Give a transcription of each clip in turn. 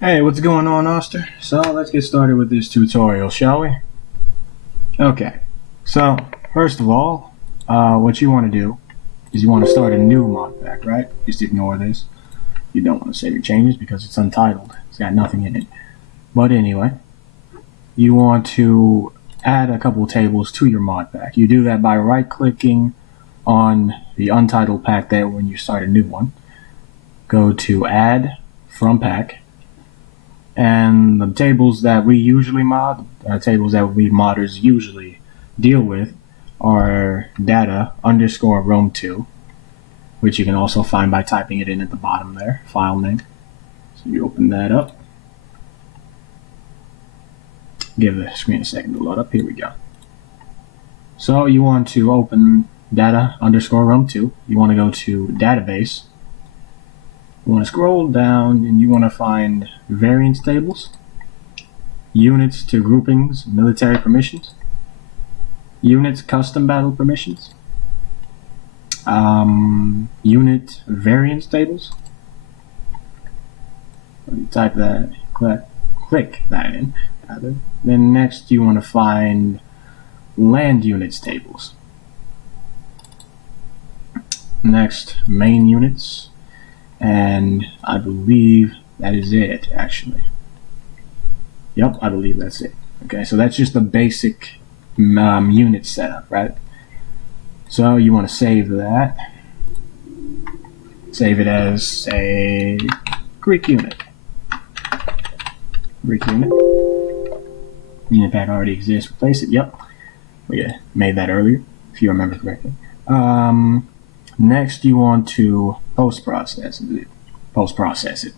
Hey, what's going on, Oster? So let's get started with this tutorial, shall we? Okay, so first of all, what you want to do is you want to start a new mod pack, right? Just ignore this. You don't want to save your changes because it's untitled. It's got nothing in it. But anyway, you want to add a couple of tables to your mod pack. You do that by right-clicking on the untitled pack there when you start a new one. Go to Add from Pack. And the tables that we usually mod, tables that we modders usually deal with, are data underscore Rome2, which you can also find by typing it in at the bottom there, file name. So you open that up. Give the screen a second to load up. Here we go. So you want to open data underscore Rome2. You want to go to database. You want to scroll down and you want to find variance tables, units to groupings, military permissions, units custom battle permissions, unit variance tables. You type that, click that in. Then next you want to find land units tables. Next, main units. And I believe that is it, actually. Yep, I believe that's it. Okay, so that's just the basic unit setup, right? So you want to save that. Save it as, say, Greek unit. Greek unit. Unit pack already exists. Replace it. Yep, we made that earlier, if you remember correctly. Next, you want to post-process it.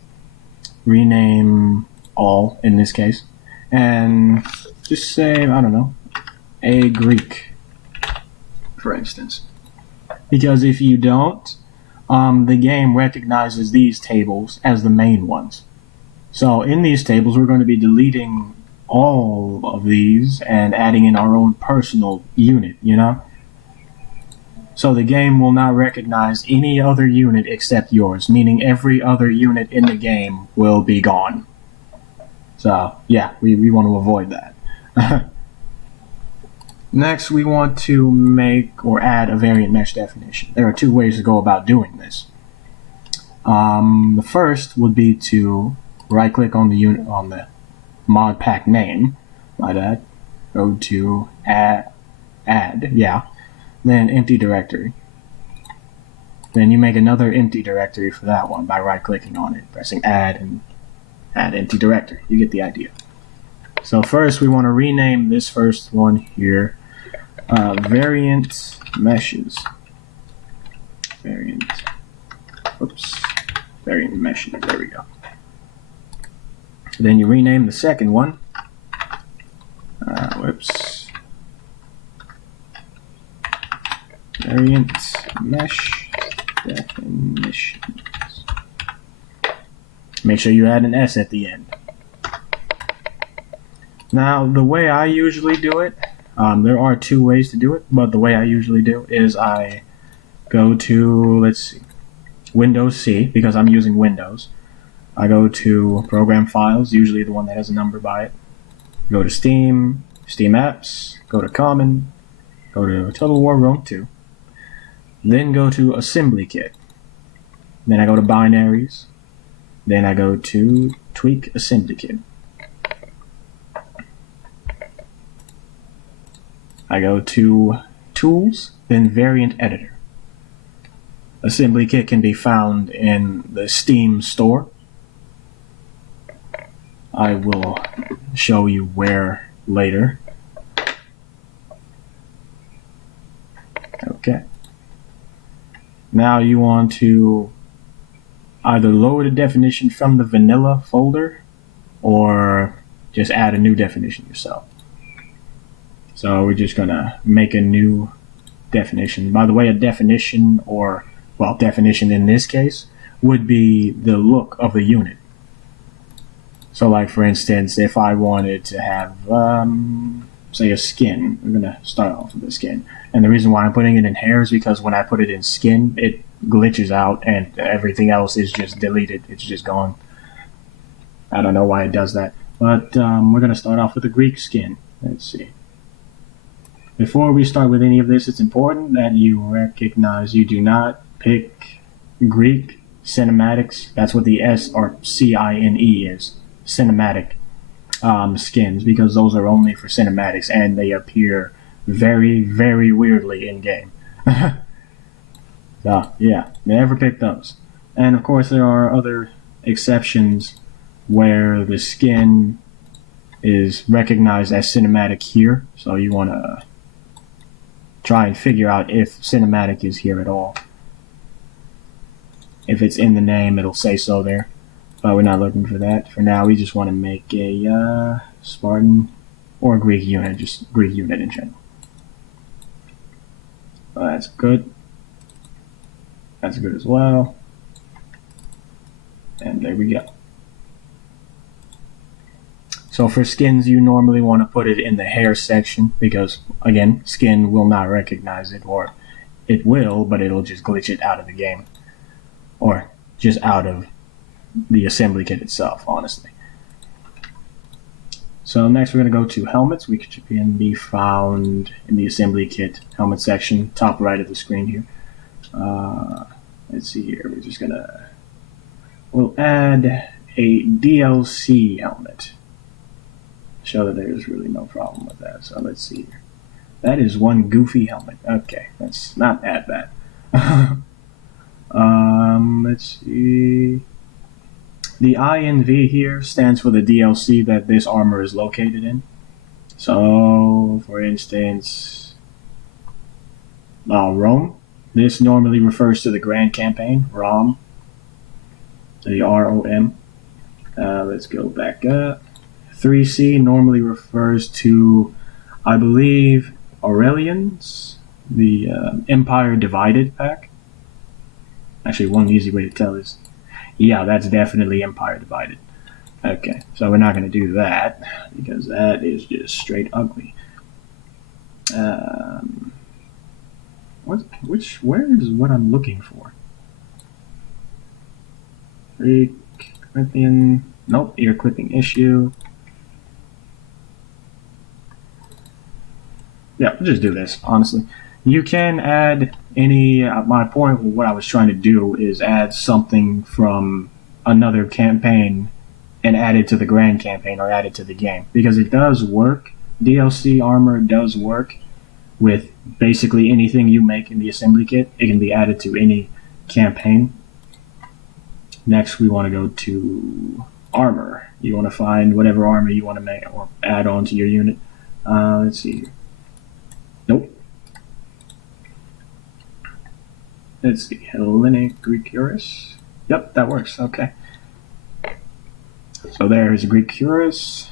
Rename all in this case, and just say, I don't know, a Greek, for instance. Because if you don't, the game recognizes these tables as the main ones. So in these tables, we're going to be deleting all of these and adding in our own personal unit, you know? So the game will not recognize any other unit except yours, meaning every other unit in the game will be gone. So yeah, we want to avoid that. Next, we want to make or add a variant mesh definition. There are two ways to go about doing this. The first would be to right-click on the unit on the mod pack name. Like that. Go to add. Yeah. Then empty directory. Then you make another empty directory for that one by right-clicking on it, pressing add and add empty directory. You get the idea. So first we want to rename this first one here variant meshes. Variant meshes. There we go. Then you rename the second one. Variant mesh definitions. Make sure you add an S at the end. Now, the way I usually do it, there are two ways to do it, but the way I usually do is I go to, let's see, Windows C, because I'm using Windows. I go to Program Files, usually the one that has a number by it. Go to Steam, Steam Apps, go to Common, go to Total War Rome 2. Then go to Assembly Kit. Then I go to Binaries. Then I go to Tweak Assembly Kit. I go to Tools, then Variant Editor. Assembly Kit can be found in the Steam store. I will show you where later. Okay. Now you want to either load a definition from the vanilla folder or just add a new definition yourself. So we're just gonna make a new definition. By the way, a definition, or well, definition in this case, would be the look of the unit. So like for instance, if I wanted to have say a skin, we're gonna start off with a skin. And the reason why I'm putting it in hair is because when I put it in skin, it glitches out and everything else is just deleted. It's just gone. I don't know why it does that. But we're going to start off with the Greek skin. Let's see. Before we start with any of this, it's important that you recognize you do not pick Greek cinematics. That's what the S or CINE is. Cinematic skins, because those are only for cinematics and they appear very, very weirdly in game. So, yeah, never pick those. And of course, there are other exceptions where the skin is recognized as cinematic here. So you want to try and figure out if cinematic is here at all. If it's in the name, it'll say so there. But we're not looking for that. For now, we just want to make a Spartan or Greek unit, just Greek unit in general. So that's good. That's good as well. And there we go. So for skins, you normally want to put it in the hair section because, again, skin will not recognize it, or it will, but it'll just glitch it out of the game. Or just out of the assembly kit itself, honestly. So next we're going to go to helmets, which can be found in the assembly kit helmet section, top right of the screen here. Let's see here, we're just going to, we'll add a DLC helmet. Show that there's really no problem with that. So let's see here. That is one goofy helmet. Okay, let's not add that. Let's see. The INV here stands for the DLC that this armor is located in. So, for instance, Rome. This normally refers to the Grand Campaign, ROM. The ROM. Let's go back up. 3C normally refers to, I believe, Aurelian's, the Empire Divided pack. Actually, one easy way to tell is, yeah, that's definitely Empire Divided. Okay, so we're not going to do that because that is just straight ugly. Where is what I'm looking for? Greek, Corinthian, nope, ear clipping issue. Yeah, we'll just do this, honestly. You can add any, my point, what I was trying to do is add something from another campaign and add it to the Grand Campaign or add it to the game. Because it does work, DLC armor does work with basically anything you make in the assembly kit. It can be added to any campaign. Next, we want to go to armor. You want to find whatever armor you want to make or add on to your unit. Let's see here. Nope. Let's see. Hellenic Greek Cuirass. Yep, that works. Okay. So there's Greek Cuirass.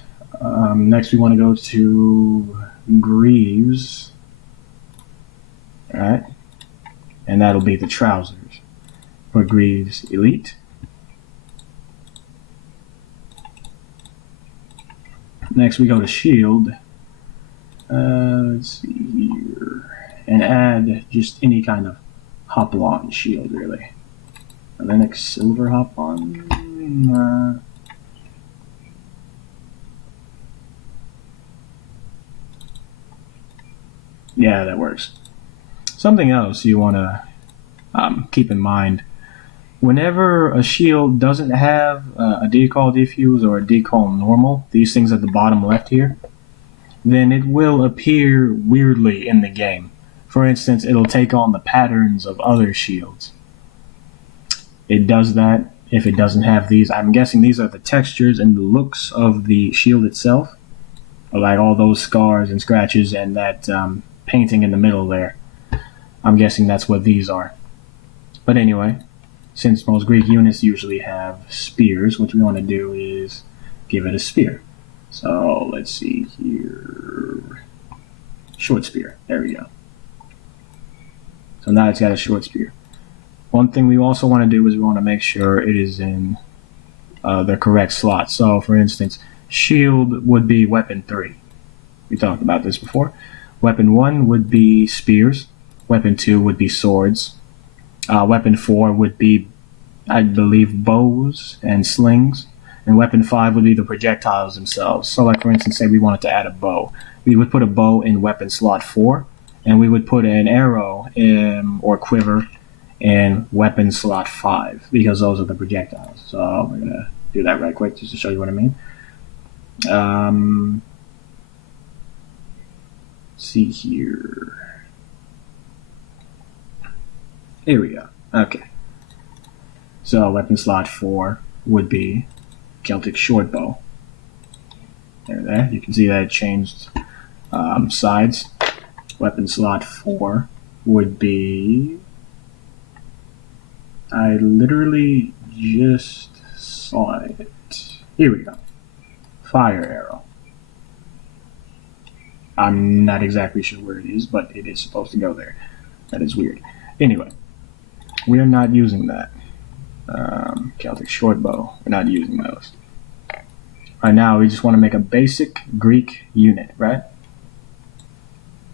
Next, we want to go to Greaves. Alright. And that'll be the trousers for Greaves Elite. Next, we go to Shield. Let's see here. And add just any kind of hop-on shield, really. Hellenic Silver hop-on. Yeah, that works. Something else you want to keep in mind. Whenever a shield doesn't have a decal diffuse or a decal normal, these things at the bottom left here, then it will appear weirdly in the game. For instance, it'll take on the patterns of other shields. It does that if it doesn't have these. I'm guessing these are the textures and the looks of the shield itself. Like all those scars and scratches and that painting in the middle there. I'm guessing that's what these are. But anyway, since most Greek units usually have spears, what we want to do is give it a spear. So let's see here. Short spear. There we go. So now it's got a short spear. One thing we also want to do is we want to make sure it is in the correct slot. So for instance, shield would be weapon 3. We talked about this before. Weapon 1 would be spears. Weapon 2 would be swords. Weapon 4 would be, I believe, bows and slings. and weapon 5 would be the projectiles themselves. So like for instance, say we wanted to add a bow. We would put a bow in weapon slot 4, and we would put an arrow or quiver in weapon slot 5, because those are the projectiles. So we're going to do that right quick just to show you what I mean. See here. Here we go. Okay. So weapon slot 4 would be Celtic short bow. There. You can see that it changed sides. Weapon slot 4 would be... I literally just saw it. Here we go. Fire arrow. I'm not exactly sure where it is, but it is supposed to go there. That is weird. Anyway, we are not using that. Celtic short bow, we're not using those. Right now, we just want to make a basic Greek unit, right?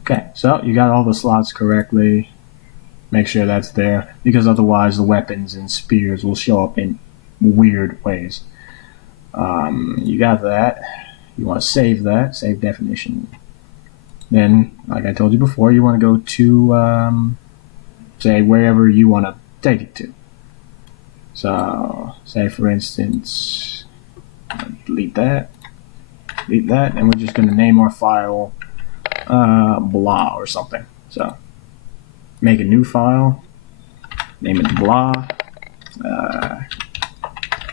Okay, so you got all the slots correctly. Make sure that's there, because otherwise the weapons and spears will show up in weird ways. You got that. You want to save that, save definition. Then, like I told you before, you want to go to, say, wherever you want to take it to. So, say for instance, delete that, and we're just going to name our file blah or something. So, make a new file, name it blah,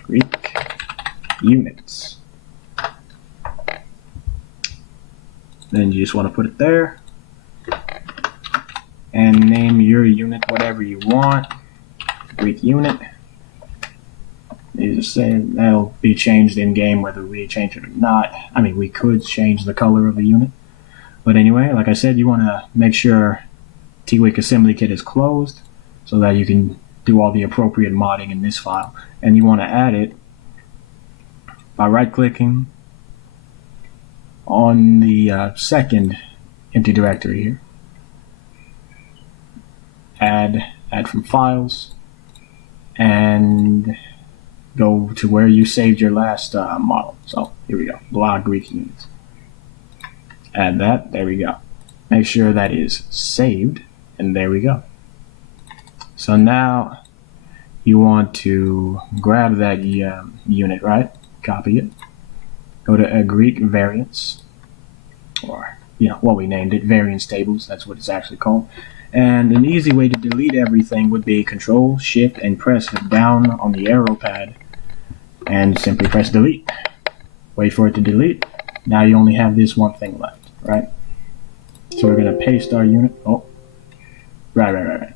Greek units. Then you just want to put it there, and name your unit whatever you want, Greek unit. You just say that'll be changed in game whether we change it or not. I mean, we could change the color of the unit, but anyway, like I said, you want to make sure TWIC assembly kit is closed so that you can do all the appropriate modding in this file, and you want to add it by right-clicking on the second empty directory here. Add from files, and go to where you saved your last model. So here we go, blah Greek units. Add that, there we go. Make sure that is saved, and there we go. So now you want to grab that unit, right? Copy it. Go to a Greek variants, or what we named it, variance tables. That's what it's actually called. And an easy way to delete everything would be Control, Shift, and press down on the arrow pad, and simply press delete. Wait for it to delete. Now you only have this one thing left, right? So we're going to paste our unit. Oh, right.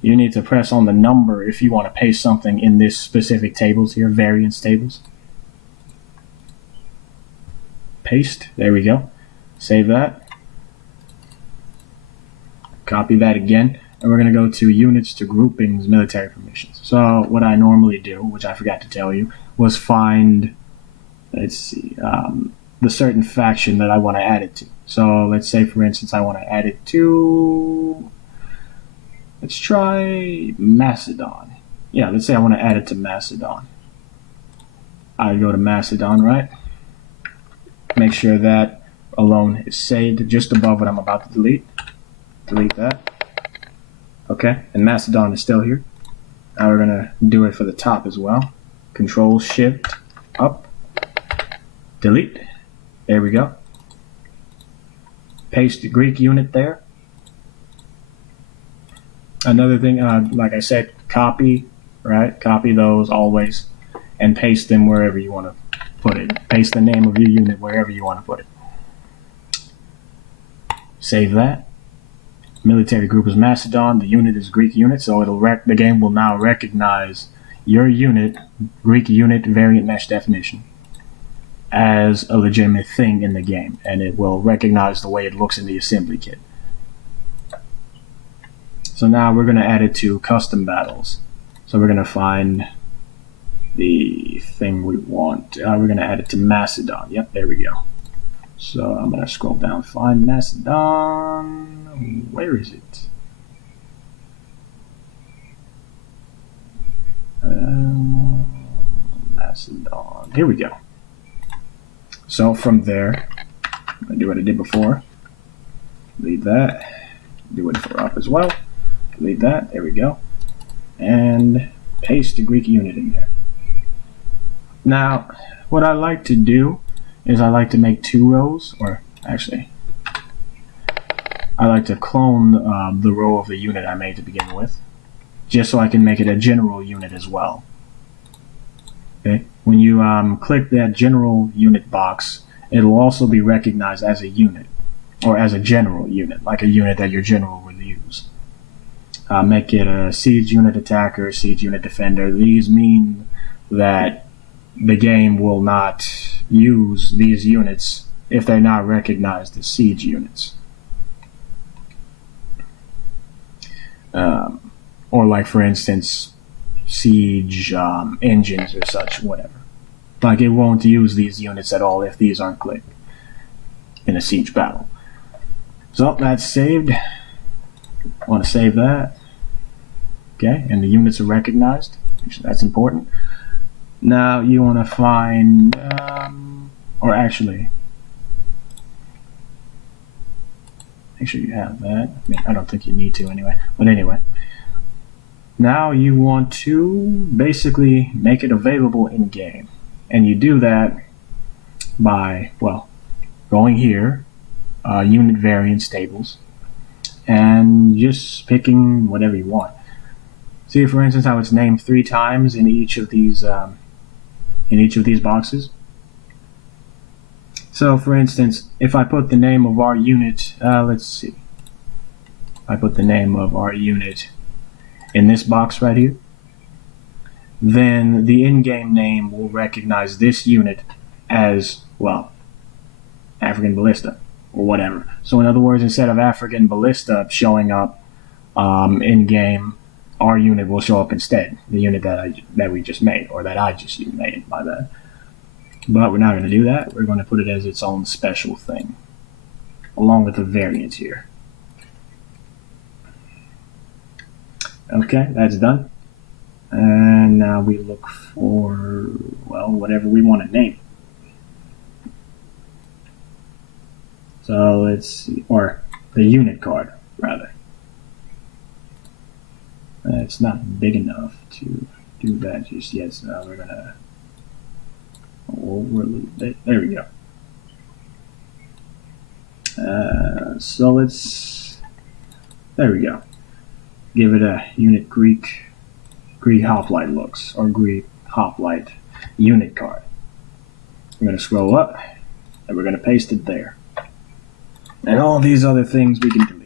You need to press on the number if you want to paste something in this specific tables here, variance tables. Paste, there we go. Save that. Copy that again, and we're going to go to units to groupings, military permissions. So what I normally do, which I forgot to tell you, was find, let's see, the certain faction that I want to add it to. So let's say, for instance, I want to add it to, let's try Macedon. Yeah, let's say I want to add it to Macedon. I go to Macedon, right? Make sure that alone is saved just above what I'm about to delete. Delete that. Okay, and Macedon is still here. Now we're going to do it for the top as well. Control Shift up. Delete. There we go. Paste the Greek unit there. Another thing, like I said, copy, right? Copy those always, and paste them wherever you want to put it. Paste the name of your unit wherever you want to put it. Save that. Military group is Macedon. The unit is Greek unit, so the game will now recognize your unit, Greek unit variant mesh definition, as a legitimate thing in the game, and it will recognize the way it looks in the assembly kit. So now we're going to add it to custom battles. So we're going to find the thing we want. We're going to add it to Macedon. Yep, there we go. So I'm going to scroll down, find Macedon. Where is it? Macedon. Here we go. So from there, I'm going to do what I did before. Delete that. Do it for up as well. Delete that. There we go. And paste the Greek unit in there. Now, what I like to do is I like to make 2 rows, or actually, I like to clone the row of the unit I made to begin with, just so I can make it a general unit as well. Okay. When you click that general unit box, it will also be recognized as a unit, or as a general unit, like a unit that your general would use. Make it a siege unit attacker, siege unit defender. These mean that the game will not use these units if they're not recognized as siege units. Or like, for instance, siege engines or such, whatever. Like, it won't use these units at all if these aren't clicked in a siege battle. So that's saved. I want to save that. Okay, and the units are recognized. That's important. Now you want to find, or actually, make sure you have that. I mean, I don't think you need to anyway. But anyway, now you want to basically make it available in game. And you do that by, well, going here, unit variance tables, and just picking whatever you want. See, for instance, how it's named 3 times in each of these boxes. So, for instance, if I put the name of our unit, let's see. I put the name of our unit in this box right here, then the in-game name will recognize this unit as, well, African Ballista, or whatever. So in other words, instead of African Ballista showing up in-game, our unit will show up instead, the unit that we just made, or that I just made, by that. But we're not going to do that. We're going to put it as its own special thing, along with the variant here. Okay, that's done. And now we look for, well, whatever we want to name. So let's see, or the unit card, rather. It's not big enough to do that just yet, so we're going to go over a little bit. There we go. So let's, there we go. Give it a unit Greek hoplite looks, or Greek hoplite unit card. We're going to scroll up, and we're going to paste it there. And all these other things we can delete.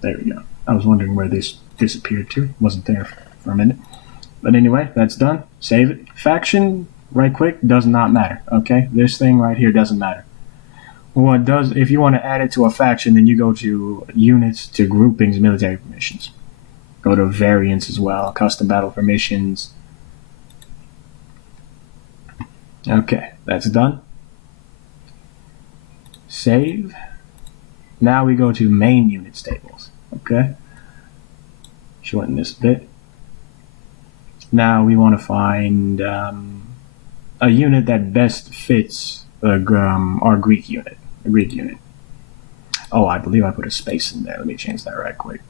There we go. I was wondering where this disappeared to. It wasn't there for a minute. But anyway, that's done. Save it. Faction, right click, does not matter. Okay? This thing right here doesn't matter. What does, if you want to add it to a faction, then you go to units, to groupings, military permissions. Go to variants as well, custom battle permissions. Okay, that's done. Save. Now we go to main units tables. Okay. Shorten this a bit. Now we want to find a unit that best fits our Greek unit. A Greek unit. Oh, I believe I put a space in there. Let me change that right quick.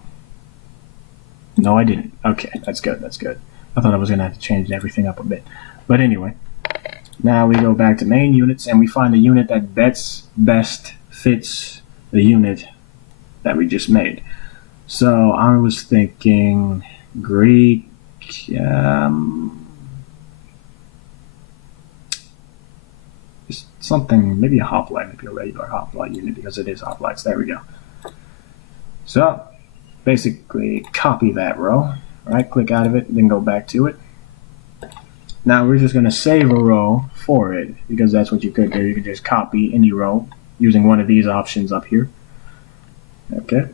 No, I didn't. Okay, that's good. That's good. I thought I was going to have to change everything up a bit. But anyway, now we go back to main units and we find the unit that best fits the unit that we just made. So I was thinking Greek. Something, maybe a hoplite, maybe a regular hoplite unit, because it is hoplites. There we go. So basically copy that row, right click out of it, then go back to it. Now we're just going to save a row for it, because that's what you could do. You could just copy any row using one of these options up here. Okay,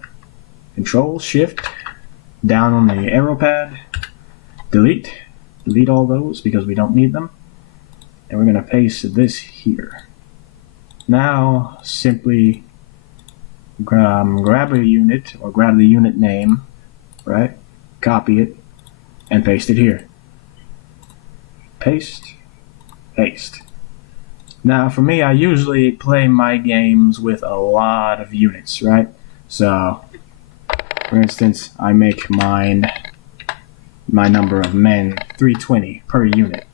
Control Shift down on the arrow pad, delete all those because we don't need them. And we're going to paste this here. Now, simply grab a unit or grab the unit name, right? Copy it and paste it here. Paste, paste. Now for me, I usually play my games with a lot of units, right? So, for instance, I make my number of men 320 per unit.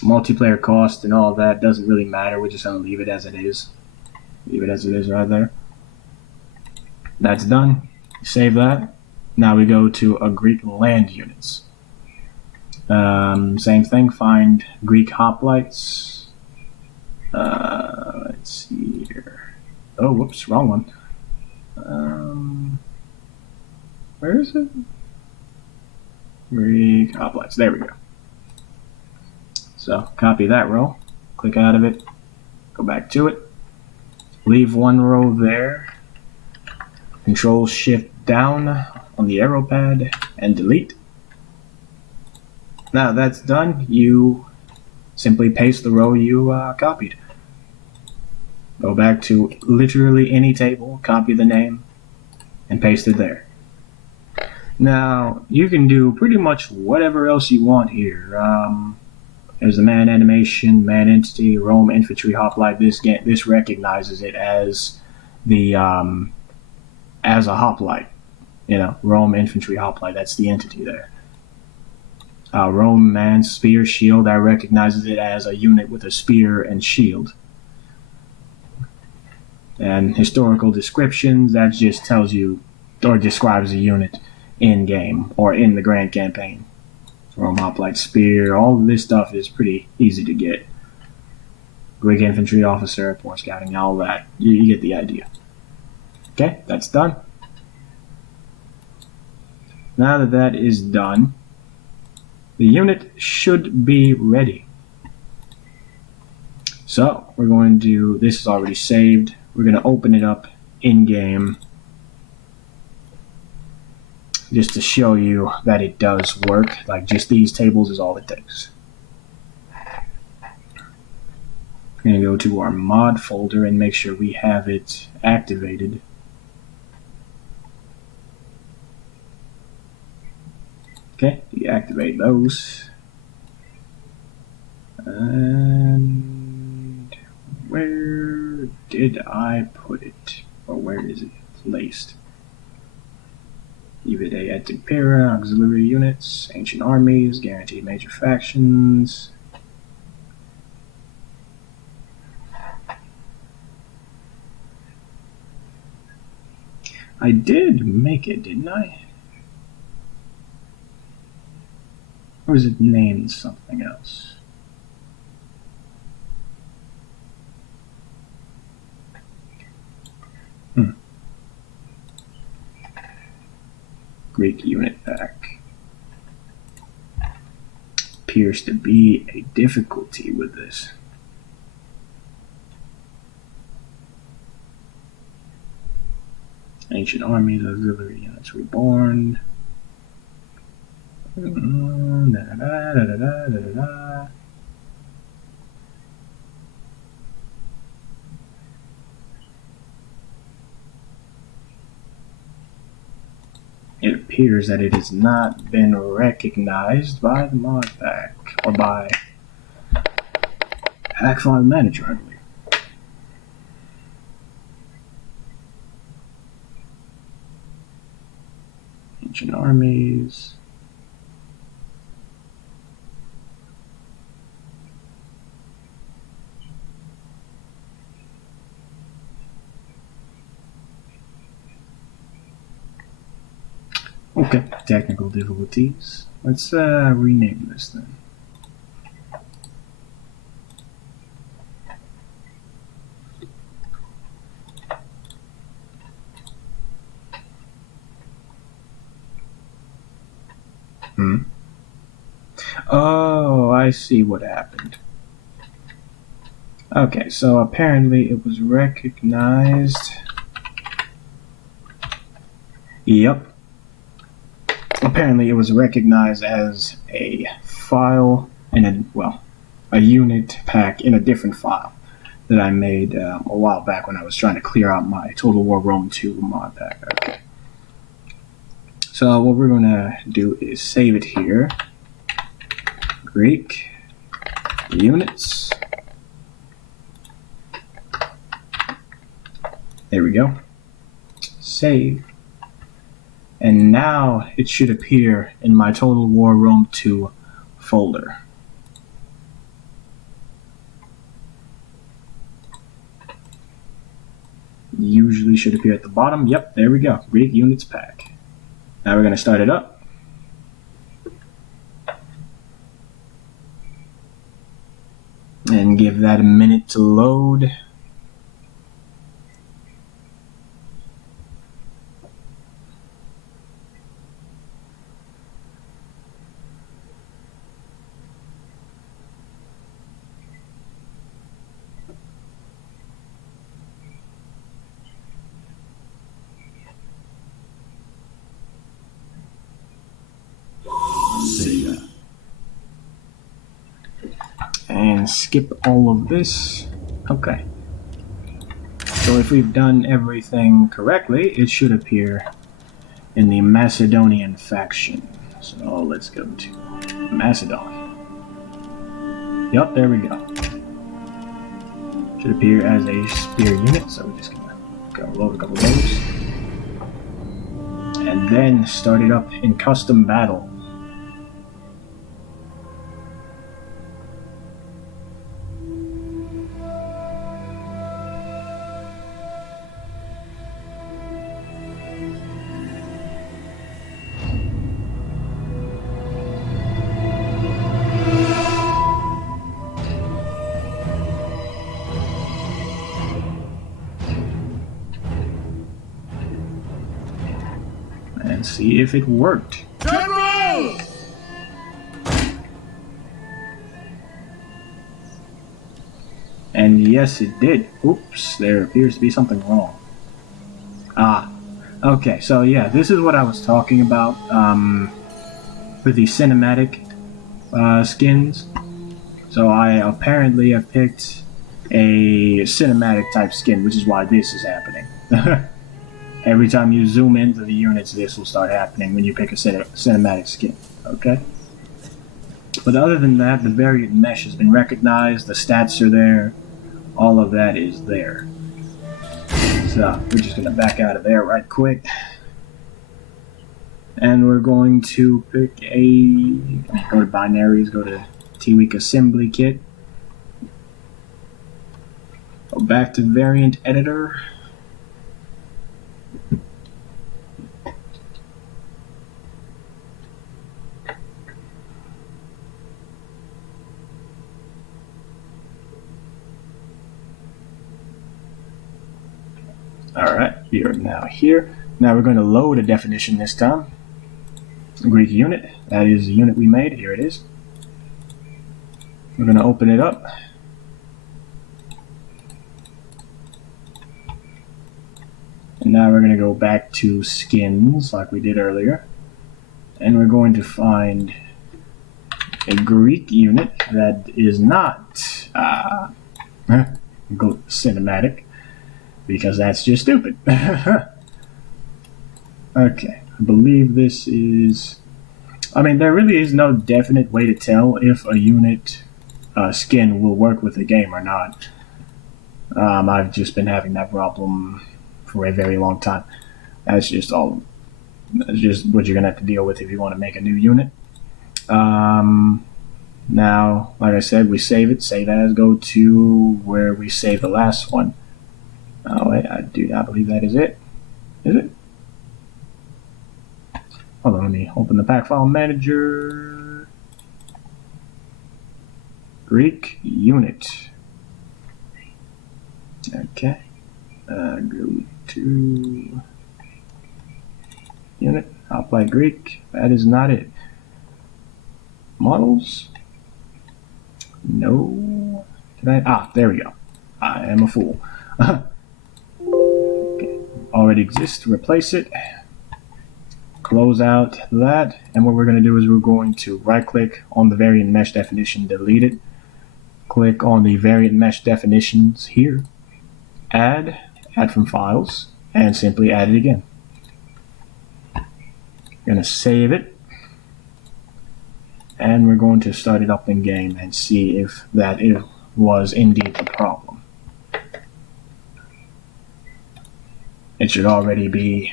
Multiplayer cost and all that doesn't really matter. We're just going to leave it as it is. Leave it as it is right there. That's done. Save that. Now we go to a Greek land units. Same thing. Find Greek hoplites. Let's see here. Oh, whoops, wrong one. Where is it? Greek hoplites. There we go. So copy that row. Click out of it. Go back to it. Leave one row there. Control Shift down on the arrow pad and delete. Now that's done. You simply paste the row you copied. Go back to literally any table, copy the name, and paste it there. Now you can do pretty much whatever else you want here. There's the man animation, man entity, Rome infantry hoplite. This recognizes it as the as a hoplite. You know, Rome infantry hoplite. That's the entity there. Rome man spear shield. That recognizes it as a unit with a spear and shield. And historical descriptions. That just tells you or describes a unit in game or in the grand campaign. Rome hoplite spear, all of this stuff is pretty easy to get. Greek infantry officer, port scouting, all that. You get the idea. Okay, that's done. Now that that is done, the unit should be ready. So we're going to, this is already saved. We're going to open it up in game just to show you that it does work. Like just these tables is all it takes. We're going to go to our mod folder and make sure we have it activated. Okay, deactivate those. And where did I put it? Or where is it placed? Evade at Tempera, auxiliary units, ancient armies, guaranteed major factions. I did make it, didn't I? Or is it named something else? Greek unit pack. Appears to be a difficulty with this. Ancient armies, auxiliary units reborn. It appears that it has not been recognized by the mod pack, or by Pack File Manager, I believe. Ancient armies. Okay, technical difficulties. Let's rename this then. Oh, I see what happened. Okay, so apparently it was recognized. Yep. Apparently it was recognized as a file in a unit pack in a different file. that I made a while back when I was trying to clear out my Total War Rome 2 mod pack. Okay. So what we're going to do is save it here. Greek units. There we go. Save. And now it should appear in my Total War Rome 2 folder. Usually should appear at the bottom. Yep, there we go. Greek units pack. Now we're going to start it up. And give that a minute to load. And skip all of this. Okay. So if we've done everything correctly, it should appear in the Macedonian faction. So let's go to Macedon. Yep, there we go. Should appear as a spear unit, so we're just gonna go load a couple of those. And then start it up in custom battle. And see if it worked. General! And yes, it did. Oops, there appears to be something wrong. Ah, okay, so yeah, this is what I was talking about with the cinematic skins. So I apparently have picked a cinematic type skin, which is why this is happening. Every time you zoom into the units, this will start happening when you pick a cinematic skin, okay? But other than that, the variant mesh has been recognized, the stats are there, all of that is there. So, we're just going to back out of there right quick. And we're going to pick go to binaries, go to T-Week Assembly Kit. Go back to Variant Editor. Alright, we are now here. Now we're going to load a definition this time. Greek unit. That is the unit we made. Here it is. We're going to open it up. And now we're going to go back to skins like we did earlier. And we're going to find a Greek unit that is not cinematic. Because that's just stupid. Okay, I believe this is... I mean, there really is no definite way to tell if a unit skin will work with the game or not. I've just been having that problem for a very long time. That's just what you're going to have to deal with if you want to make a new unit. Now, like I said, we save it. Save as, go to where we saved the last one. Oh wait, I do not believe that is it. Is it? Hold on, let me open the pack file manager. Greek unit. Okay. Go to unit. Apply Greek. That is not it. Models. No. Did I? Ah, there we go. I am a fool. Already exists, replace it, close out that, and what we're going to do is we're going to right click on the variant mesh definition, delete it, click on the variant mesh definitions here, add from files, and simply add it again. Going to save it, and we're going to start it up in game and see if that was indeed the problem. It should already be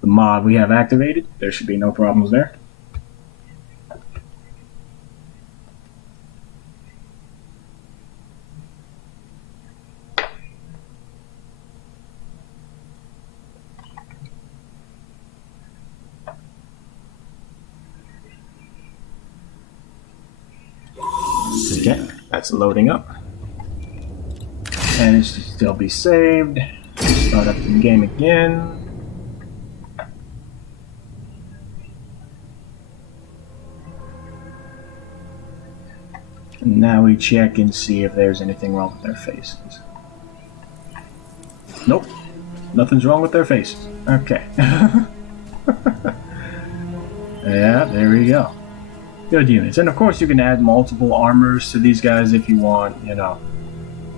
the mod we have activated. There should be no problems there. Okay, that's loading up. And it should still be saved. Start up the game again. And now we check and see if there's anything wrong with their faces. Nope, nothing's wrong with their faces. Okay. Yeah, there we go. Good units. And of course you can add multiple armors to these guys if you want, you know.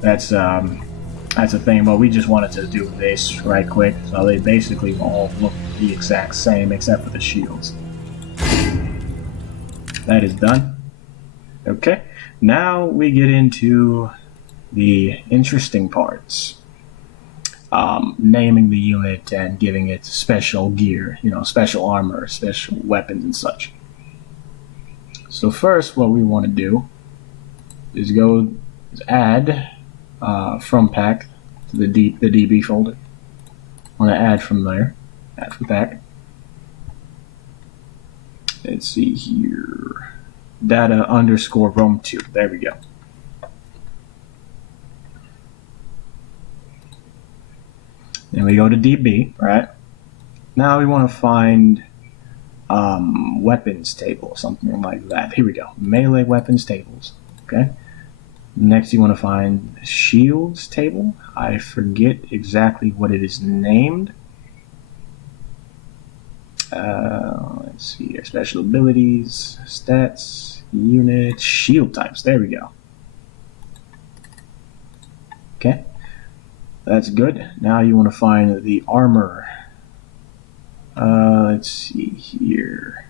That's a thing, but we just wanted to do this right quick. So they basically all look the exact same except for the shields. That is done. Okay. Now we get into the interesting parts. Naming the unit and giving it special gear, you know, special armor, special weapons and such. So first what we want to do is add from pack to the DB folder. I want to add from there, add from pack. Let's see here, data underscore ROM2, there we go. Then we go to DB, right? Now we want to find weapons table, something like that. Here we go, melee weapons tables. Okay. Next, you want to find shields table. I forget exactly what it is named. Let's see here, special abilities, stats, unit, shield types. There we go. Okay, that's good. Now you want to find the armor. Let's see here.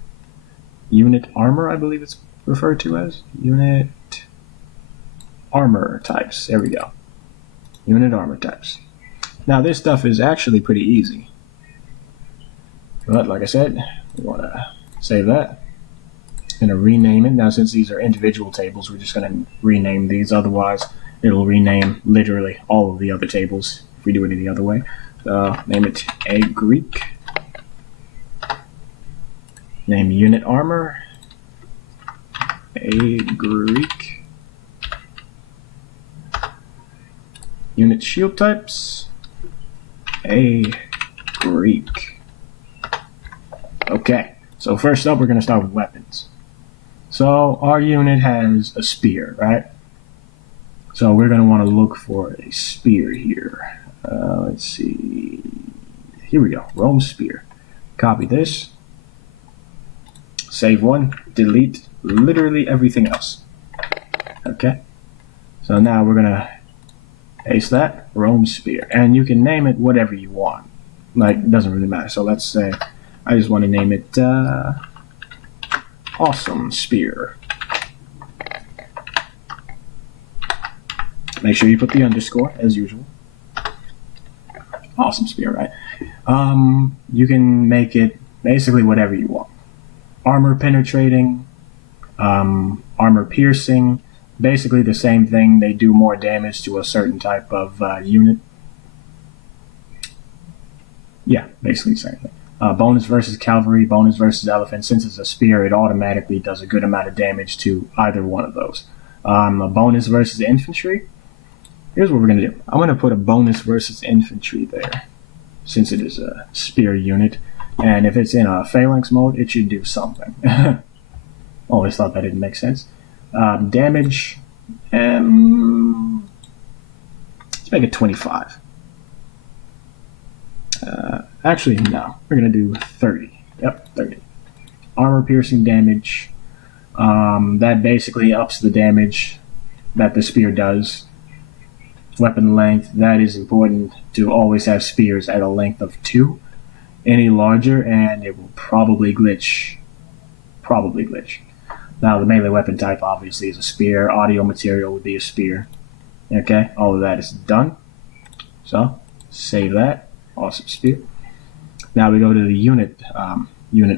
Unit armor, I believe it's referred to as. Unit armor types. There we go. Unit armor types. Now this stuff is actually pretty easy. But like I said, we want to save that. Going to rename it. Now since these are individual tables, we're just going to rename these. Otherwise, it'll rename literally all of the other tables if we do it any other way. Name it a Greek. Name unit armor a Greek. Unit shield types a Greek. Okay, so first up we're going to start with weapons. So our unit has a spear, right? So we're going to want to look for a spear here. Let's see. Here we go, Rome spear. Copy this. Save one, delete literally everything else. Okay, so now we're gonna paste that, Rome spear, and you can name it whatever you want. Like, it doesn't really matter. So let's say I just want to name it awesome spear. Make sure you put the underscore as usual. Awesome spear, right? You can make it basically whatever you want. Armor penetrating, armor piercing, basically the same thing. They do more damage to a certain type of unit. Yeah, basically the same thing. Bonus versus cavalry, bonus versus elephant. Since it's a spear, it automatically does a good amount of damage to either one of those. A bonus versus infantry. Here's what we're going to do. I'm going to put a bonus versus infantry there, since it is a spear unit. And if it's in a phalanx mode, it should do something. Always thought that didn't make sense. Damage, let's make it 25. Actually, no. We're going to do 30. Yep, 30. Armor piercing damage. That basically ups the damage that the spear does. Weapon length, that is important to always have spears at a length of 2. Any larger and it will probably glitch. Now the melee weapon type obviously is a spear. Audio material would be a spear. Okay, all of that is done. So save that. Awesome spear. Now we go to the unit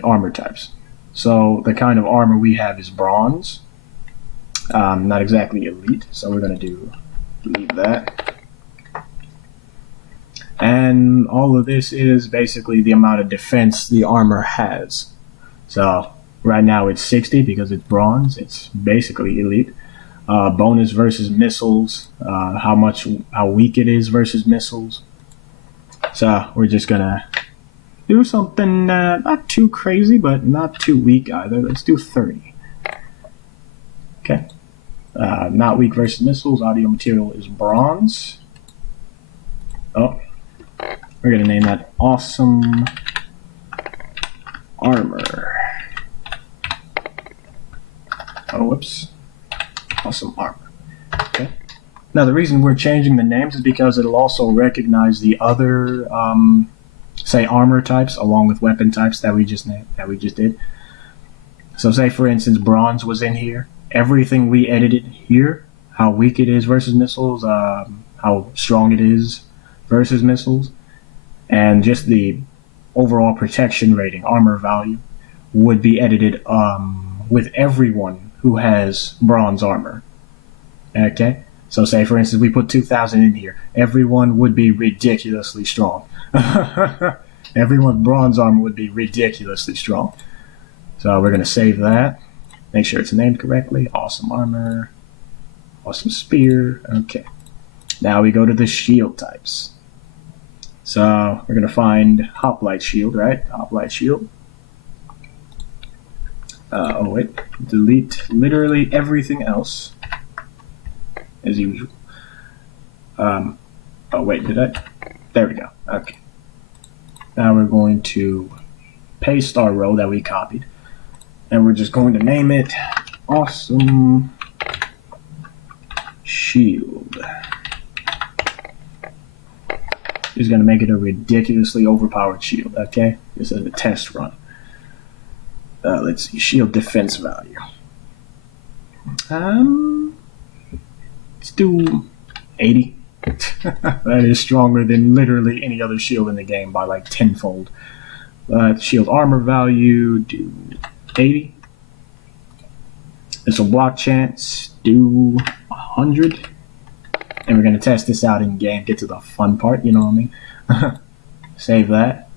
armor types. So the kind of armor we have is bronze. Not exactly elite, so we're going to leave that. And all of this is basically the amount of defense the armor has. So right now it's 60 because it's bronze. It's basically elite. Bonus versus missiles, how weak it is versus missiles. So we're just gonna do something not too crazy, but not too weak either. Let's do 30. Okay. Not weak versus missiles. Audio material is bronze. Oh, we're gonna name that awesome armor. Oh, whoops. Awesome armor. Okay. Now the reason we're changing the names is because it'll also recognize the other, say, armor types along with weapon types that we just did. So say for instance bronze was in here. Everything we edited here, how weak it is versus missiles, how strong it is versus missiles, and just the overall protection rating, armor value, would be edited with everyone who has bronze armor. Okay? So say for instance we put 2,000 in here. Everyone would be ridiculously strong. Everyone with bronze armor would be ridiculously strong. So we're going to save that. Make sure it's named correctly. Awesome armor. Awesome spear. Okay. Now we go to the shield types. So we're going to find hoplite shield, right? Hoplite shield. Oh wait, delete literally everything else as usual. Oh wait, there we go. Okay. Now we're going to paste our row that we copied, and we're just going to name it awesome shield. Just going to make it a ridiculously overpowered shield, okay? This is a test run. Let's see, shield defense value. Let's do 80. That is stronger than literally any other shield in the game by like tenfold. Shield armor value, do 80. Missile block chance, do 100. And we're going to test this out in game, get to the fun part, you know what I mean? Save that.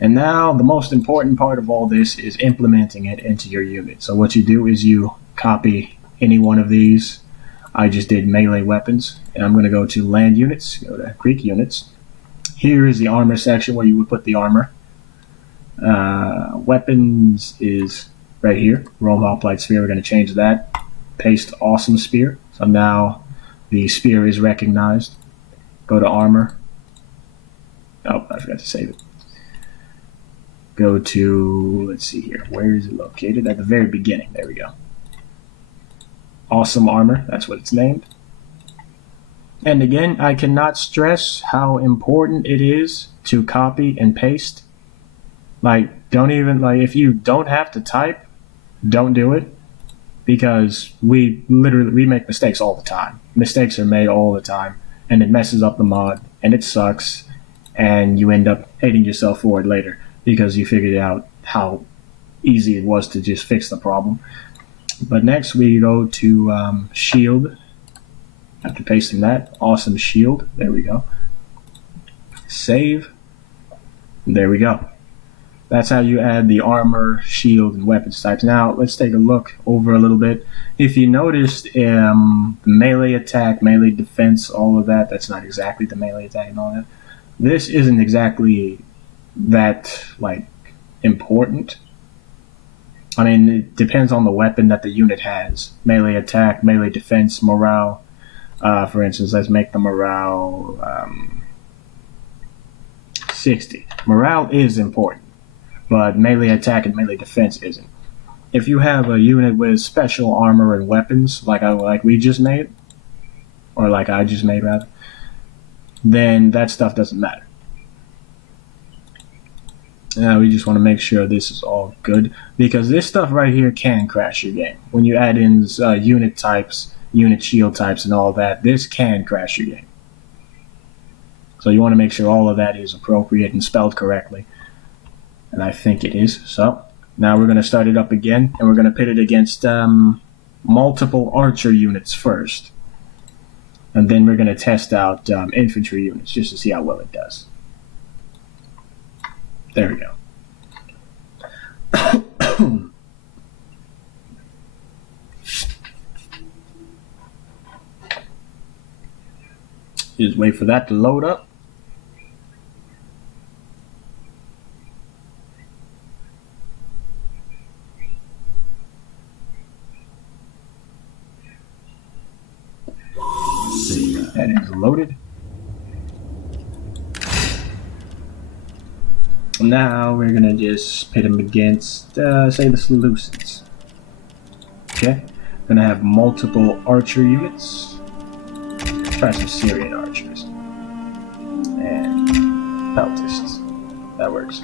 And now the most important part of all this is implementing it into your unit. So what you do is you copy any one of these. I just did melee weapons, and I'm going to go to land units, go to Greek units. Here is the armor section where you would put the armor. Weapons is right here, Rome hoplite spear. We're going to change that. Paste awesome spear. So now the spear is recognized. Go to armor. Oh, I forgot to save it. Go to, let's see here, where is it located? At the very beginning, there we go. Awesome armor, that's what it's named. And again, I cannot stress how important it is to copy and paste. Like, if you don't have to type, don't do it. Because we make mistakes all the time. Mistakes are made all the time, and it messes up the mod, and it sucks, and you end up hating yourself for it later because you figured out how easy it was to just fix the problem. But next we go to shield. After pasting that, awesome shield. There we go. Save. There we go. That's how you add the armor, shield, and weapons types. Now let's take a look over a little bit. If you noticed, melee attack, melee defense, all of that, that's not exactly the melee attack and all that. This isn't exactly that important. I mean, it depends on the weapon that the unit has. Melee attack, melee defense, morale. For instance, let's make the morale 60. Morale is important, but melee attack and melee defense isn't. if you have a unit with special armor and weapons, like we just made, or like I just made rather, then that stuff doesn't matter. Now we just want to make sure this is all good, because this stuff right here can crash your game. When you add in unit types, unit shield types, and all that, this can crash your game. So you want to make sure all of that is appropriate and spelled correctly. And I think it is. So now we're going to start it up again, and we're going to pit it against multiple archer units first. And then we're going to test out infantry units just to see how well it does. There we go. Just wait for that to load up. That is loaded. Now we're gonna just pit them against, say, the Seleucids. Okay, gonna have multiple archer units. Try some Syrian archers and peltists. That works.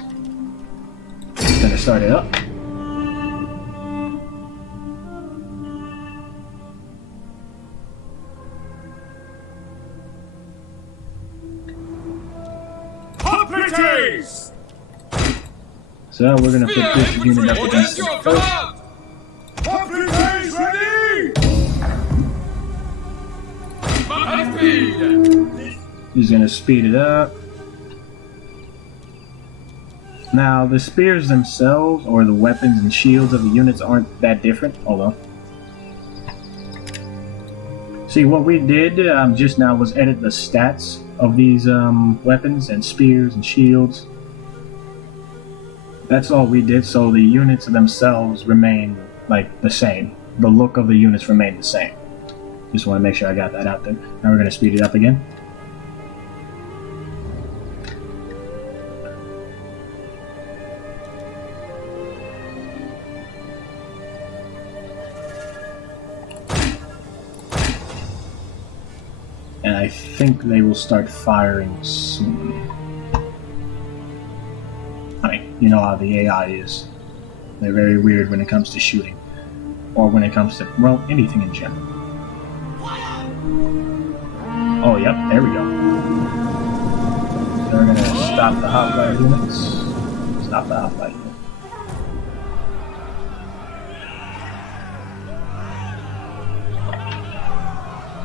Gonna start it up. So we're gonna put this unit up against them first. He's gonna speed it up. Now the spears themselves, or the weapons and shields of the units, aren't that different. Hold on. See, what we did just now was edit the stats of these weapons and spears and shields. That's all we did, so the units themselves remain like the same. The look of the units remain the same. Just want to make sure I got that out there. Now we're going to speed it up again. And I think they will start firing soon. You know how the AI is. They're very weird when it comes to shooting. Or when it comes to, well, anything in general. Oh, yep, there we go. So we're gonna stop the hoplite units. Stop the hoplite unit.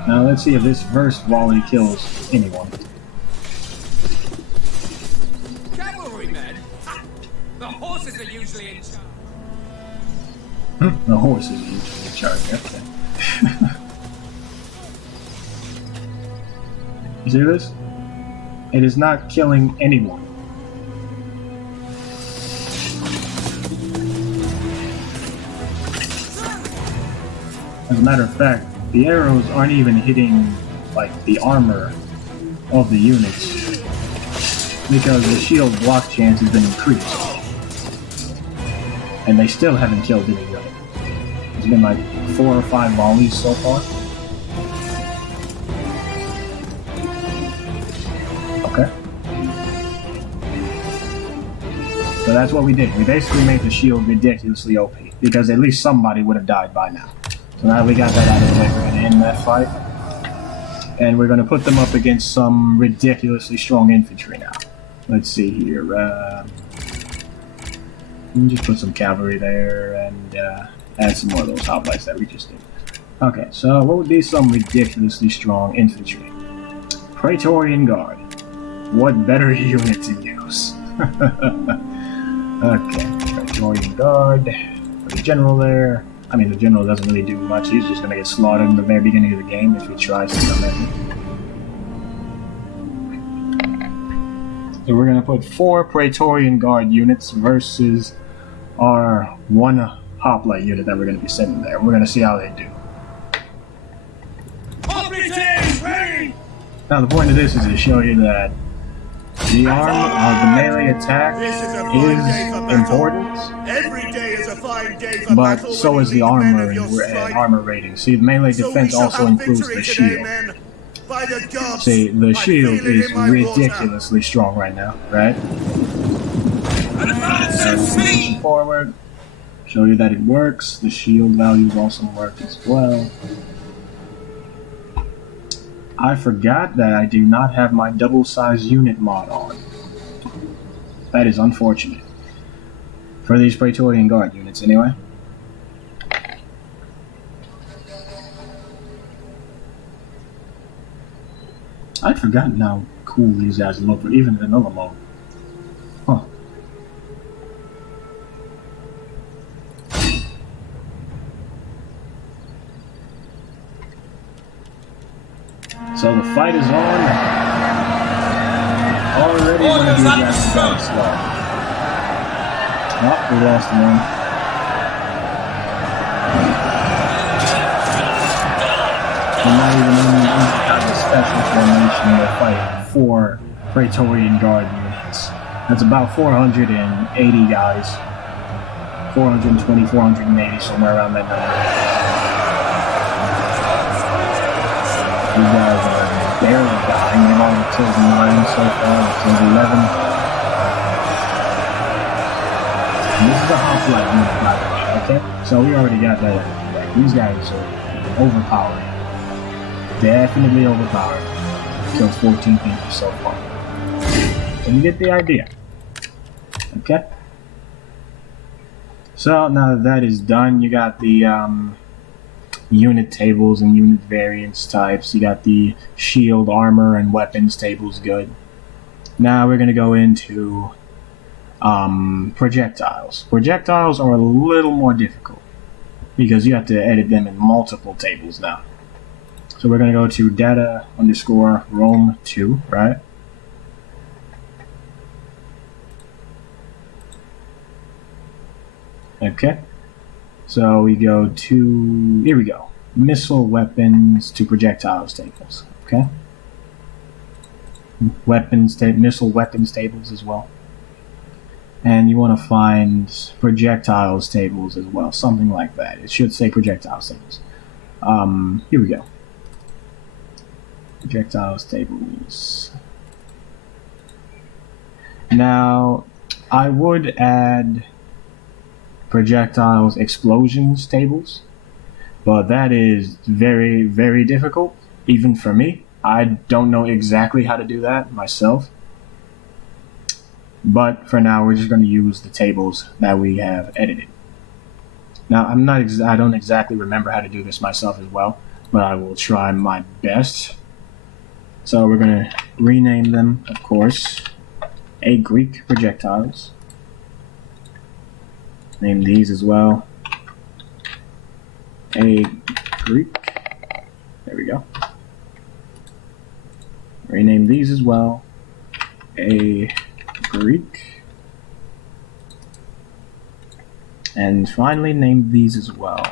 Now let's see if this first volley kills anyone. The horses are usually in charge. The horses are usually in charge, okay. You see this? It is not killing anyone. As a matter of fact, the arrows aren't even hitting, like, the armor of the units, because the shield block chance has been increased. And they still haven't killed any unit. It's been like 4 or 5 volleys so far. Okay. So that's what we did. We basically made the shield ridiculously OP, because at least somebody would have died by now. So now we got that out of the way, we're going to end that fight. And we're going to put them up against some ridiculously strong infantry now. Let's see here. Just put some cavalry there and add some more of those hoplites that we just did. Okay, so what would be some ridiculously strong infantry? Praetorian Guard. What better unit to use? Okay, Praetorian Guard. Put a general there. I mean, the general doesn't really do much. He's just going to get slaughtered in the very beginning of the game if he tries to come at me. So we're going to put 4 Praetorian Guard units versus our 1 hoplite unit that we're going to be sending there. We're going to see how they do. Now the point of this is to show you that The melee attack This is a fine day for is battle. important, Every day is a fine day for but battle so when is you the lead men armor of your and stripe. armor rating. See, the melee So we defense shall also have includes victory the today, shield. men. By the gods, See, the I shield feel it is in my water. ridiculously strong right now, right? Let's move forward. Show you that it works. The shield values also work as well. I forgot that I do not have my double-size unit mod on. That is unfortunate. For these Praetorian Guard units, anyway. I'd forgotten how cool these guys look, even in vanilla mode. Huh. So the fight is on. Already going to be aggressive very slow. Oh, we lost one. We're not even in any kind of special formation. We're fighting 4 Praetorian Guard units. That's about 480 guys. 420, 480, somewhere around that number. You guys are barely dying. You've already killed 9 so far. Killed 11. And this is a hoplite unit, by the way, okay? So we already got that. Like, these guys are overpowered. Definitely overpowered. Killed 14 people so far. So you get the idea. Okay? So now that that is done, you got the unit tables and unit variance types. You got the shield, armor, and weapons tables good. Now we're going to go into projectiles. Projectiles are a little more difficult because you have to edit them in multiple tables now. So we're going to go to data underscore Rome 2, right? Okay. So we go to, here we go, missile weapons to projectiles tables, okay? Missile weapons tables as well. And you want to find projectiles tables as well, something like that. It should say projectiles tables. Here we go. Projectiles tables. Now, I would add projectiles explosions tables, but that is very, very difficult, even for me. I don't know exactly how to do that myself, but for now we're just going to use the tables that we have edited. Now I don't exactly remember how to do this myself as well, but I will try my best. So we're going to rename them, of course, a Greek projectiles. Name these as well. A Greek. There we go. Rename these as well. A Greek. And finally name these as well.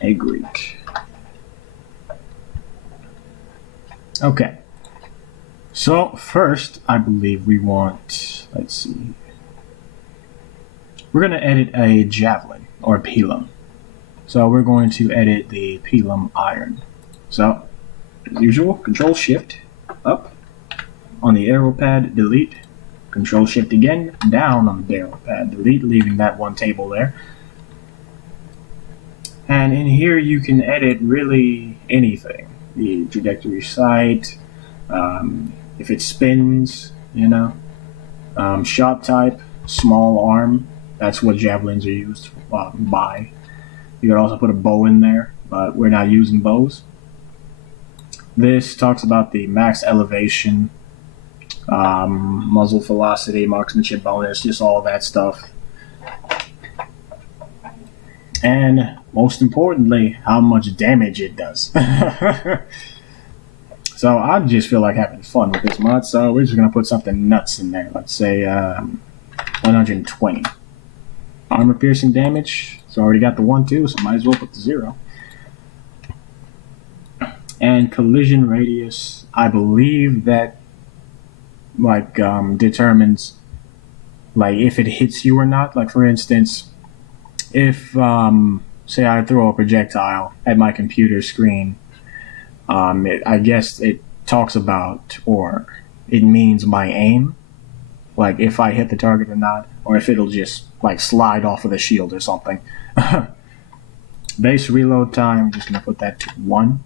A Greek. Okay. So first, I believe we want, let's see. We're going to edit a javelin or pilum. So we're going to edit the pilum iron. So, as usual, Control Shift up on the arrow pad, delete. Control Shift again, down on the arrow pad, delete, leaving that one table there. And in here you can edit really anything. The trajectory sight, if it spins, you know, shot type, small arm. That's what javelins are used by. You could also put a bow in there, but we're not using bows. This talks about the max elevation, muzzle velocity, marksmanship bonus, just all that stuff. And most importantly, how much damage it does. So I just feel like having fun with this mod, so we're just going to put something nuts in there. Let's say 120. Armor piercing damage, it's already got the 1 too, so might as well put the 0. And collision radius, I believe that like determines like if it hits you or not. Like for instance, if say I throw a projectile at my computer screen, I guess it talks about or it means my aim, like if I hit the target or not, or if it'll just like slide off of the shield or something. Base reload time, I'm just gonna put that to 1.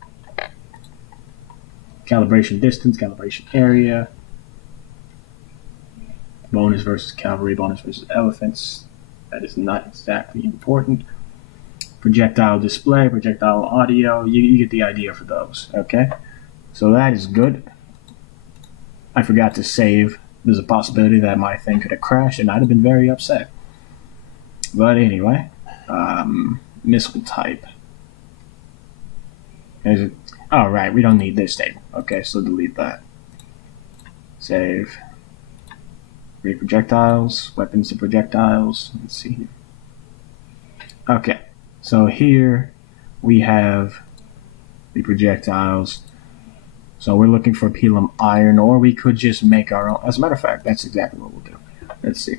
Calibration distance, calibration area. Bonus versus cavalry, bonus versus elephants. That is not exactly important. Projectile display, projectile audio. You get the idea for those, okay? So that is good. I forgot to save. There's a possibility that my thing could have crashed and I'd have been very upset. But anyway, missile type. Oh, right, we don't need this table. Okay, so delete that. Save. Read projectiles, weapons to projectiles. Let's see here. Okay, so here we have the projectiles. So we're looking for pelum iron, or we could just make our own. As a matter of fact, that's exactly what we'll do. Let's see.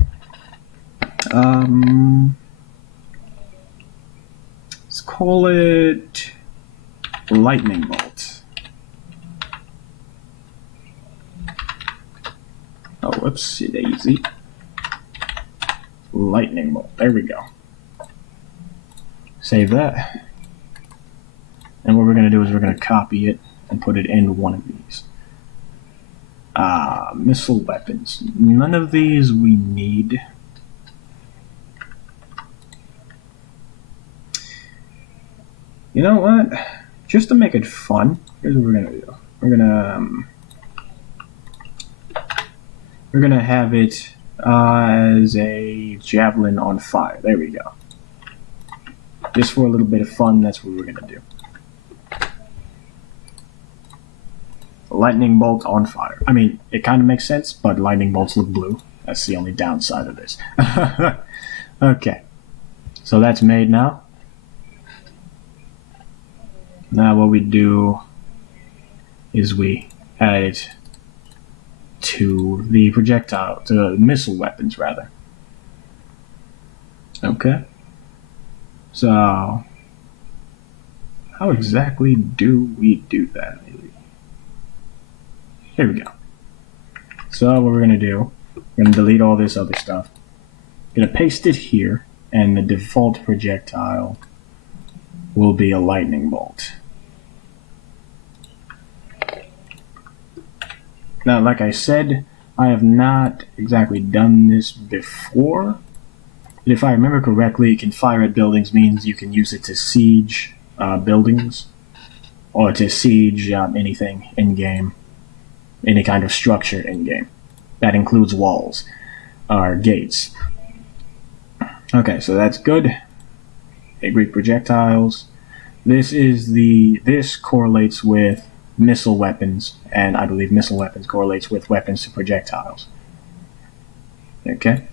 Let's call it lightning bolt. Oh, whoopsie daisy. Lightning bolt. There we go. Save that. And what we're going to do is we're going to copy it and put it in one of these. Missile weapons. None of these we need. You know what? Just to make it fun, here's what we're going to do. We're gonna have it as a javelin on fire. There we go. Just for a little bit of fun, that's what we're gonna do. Lightning bolt on fire. I mean, it kind of makes sense, but lightning bolts look blue. That's the only downside of this. Okay, so that's made now. Now what we do is we add it to the projectile, to the missile weapons rather. Okay. So, how exactly do we do that? Here we go. So what we're gonna do, we're gonna delete all this other stuff. Gonna paste it here, and the default projectile will be a lightning bolt. Now, like I said, I have not exactly done this before. But if I remember correctly, it can fire at buildings means you can use it to siege buildings or to siege anything in-game, any kind of structure in-game. That includes walls or gates. Okay, so that's good. Greek projectiles. This correlates with missile weapons, and I believe missile weapons correlates with weapons to projectiles. Okay.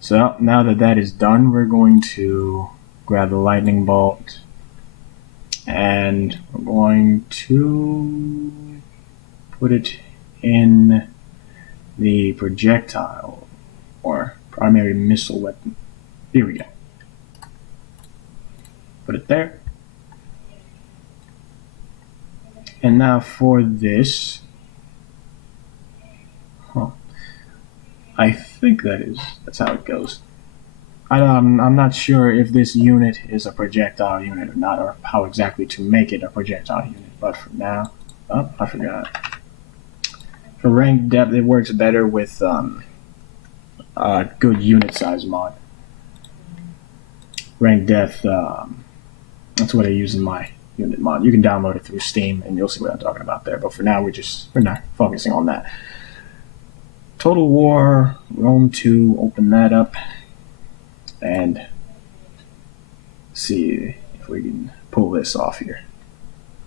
So now that that is done, we're going to grab the lightning bolt, and we're going to put it in the projectile or primary missile weapon. Here we go. Put it there. And now for this, I think that's how it goes. I'm not sure if this unit is a projectile unit or not, or how exactly to make it a projectile unit. But for now, oh, I forgot. For rank depth, it works better with good unit size mod. Rank depth, that's what I use in my unit mod. You can download it through Steam and you'll see what I'm talking about there. But for now, we're not focusing on that. Total War, Rome 2, open that up and see if we can pull this off here.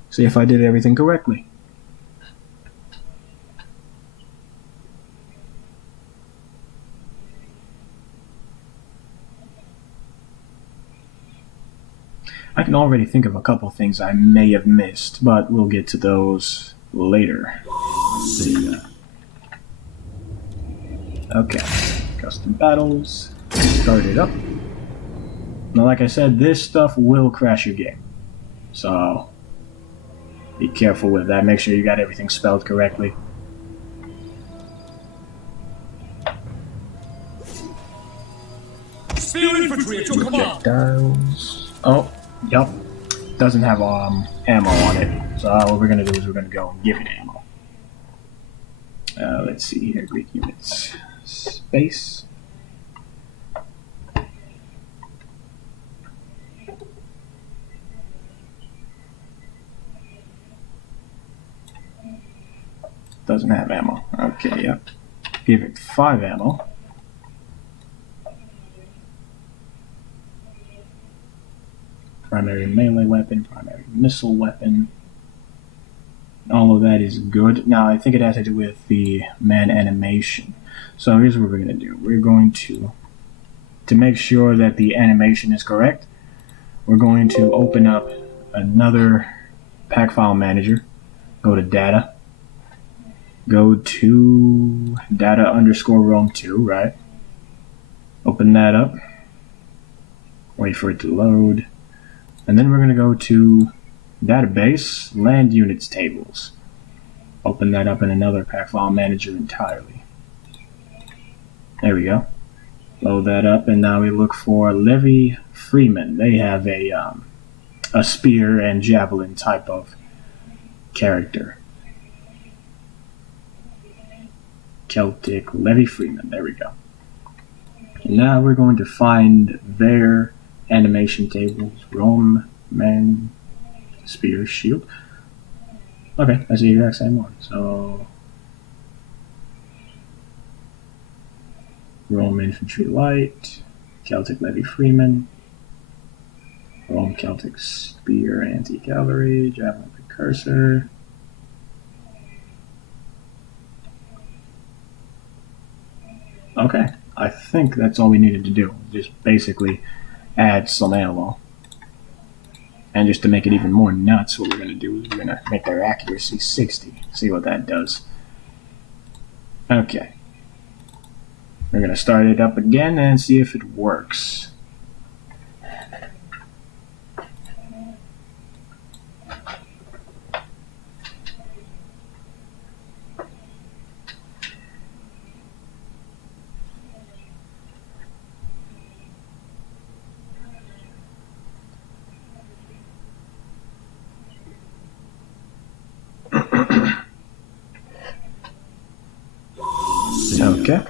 See if I did everything correctly. I can already think of a couple things I may have missed, but we'll get to those later. Okay, custom battles, start it up. Now, like I said, this stuff will crash your game, so be careful with that. Make sure you got everything spelled correctly. Spear infantry at your command. Projectiles. Oh, yep. Doesn't have ammo on it. So what we're gonna do is we're gonna go and give it ammo. Let's see here. Greek units. Space. Doesn't have ammo. Okay, yep. Give it 5 ammo. Primary melee weapon, primary missile weapon. All of that is good. Now, I think it has to do with the man animation. So here's what we're going to do. We're going to make sure that the animation is correct, we're going to open up another pack file manager. Go to data. Go to data underscore Rome 2, right? Open that up. Wait for it to load. And then we're going to go to database, land units tables. Open that up in another pack file manager entirely. There we go. Load that up, and now we look for Levy Freeman. They have a spear and javelin type of character. Celtic Levy Freeman. There we go. And now we're going to find their animation tables. Rome, man, spear, shield. Okay, that's the exact same one. So Rome infantry light, Celtic Levy Freeman, Rome Celtic spear anti-cavalry, javelin precursor. Okay, I think that's all we needed to do. Just basically add some ammo. And just to make it even more nuts, what we're going to do is we're going to make their accuracy 60. See what that does. Okay. We're going to start it up again and see if it works. Okay.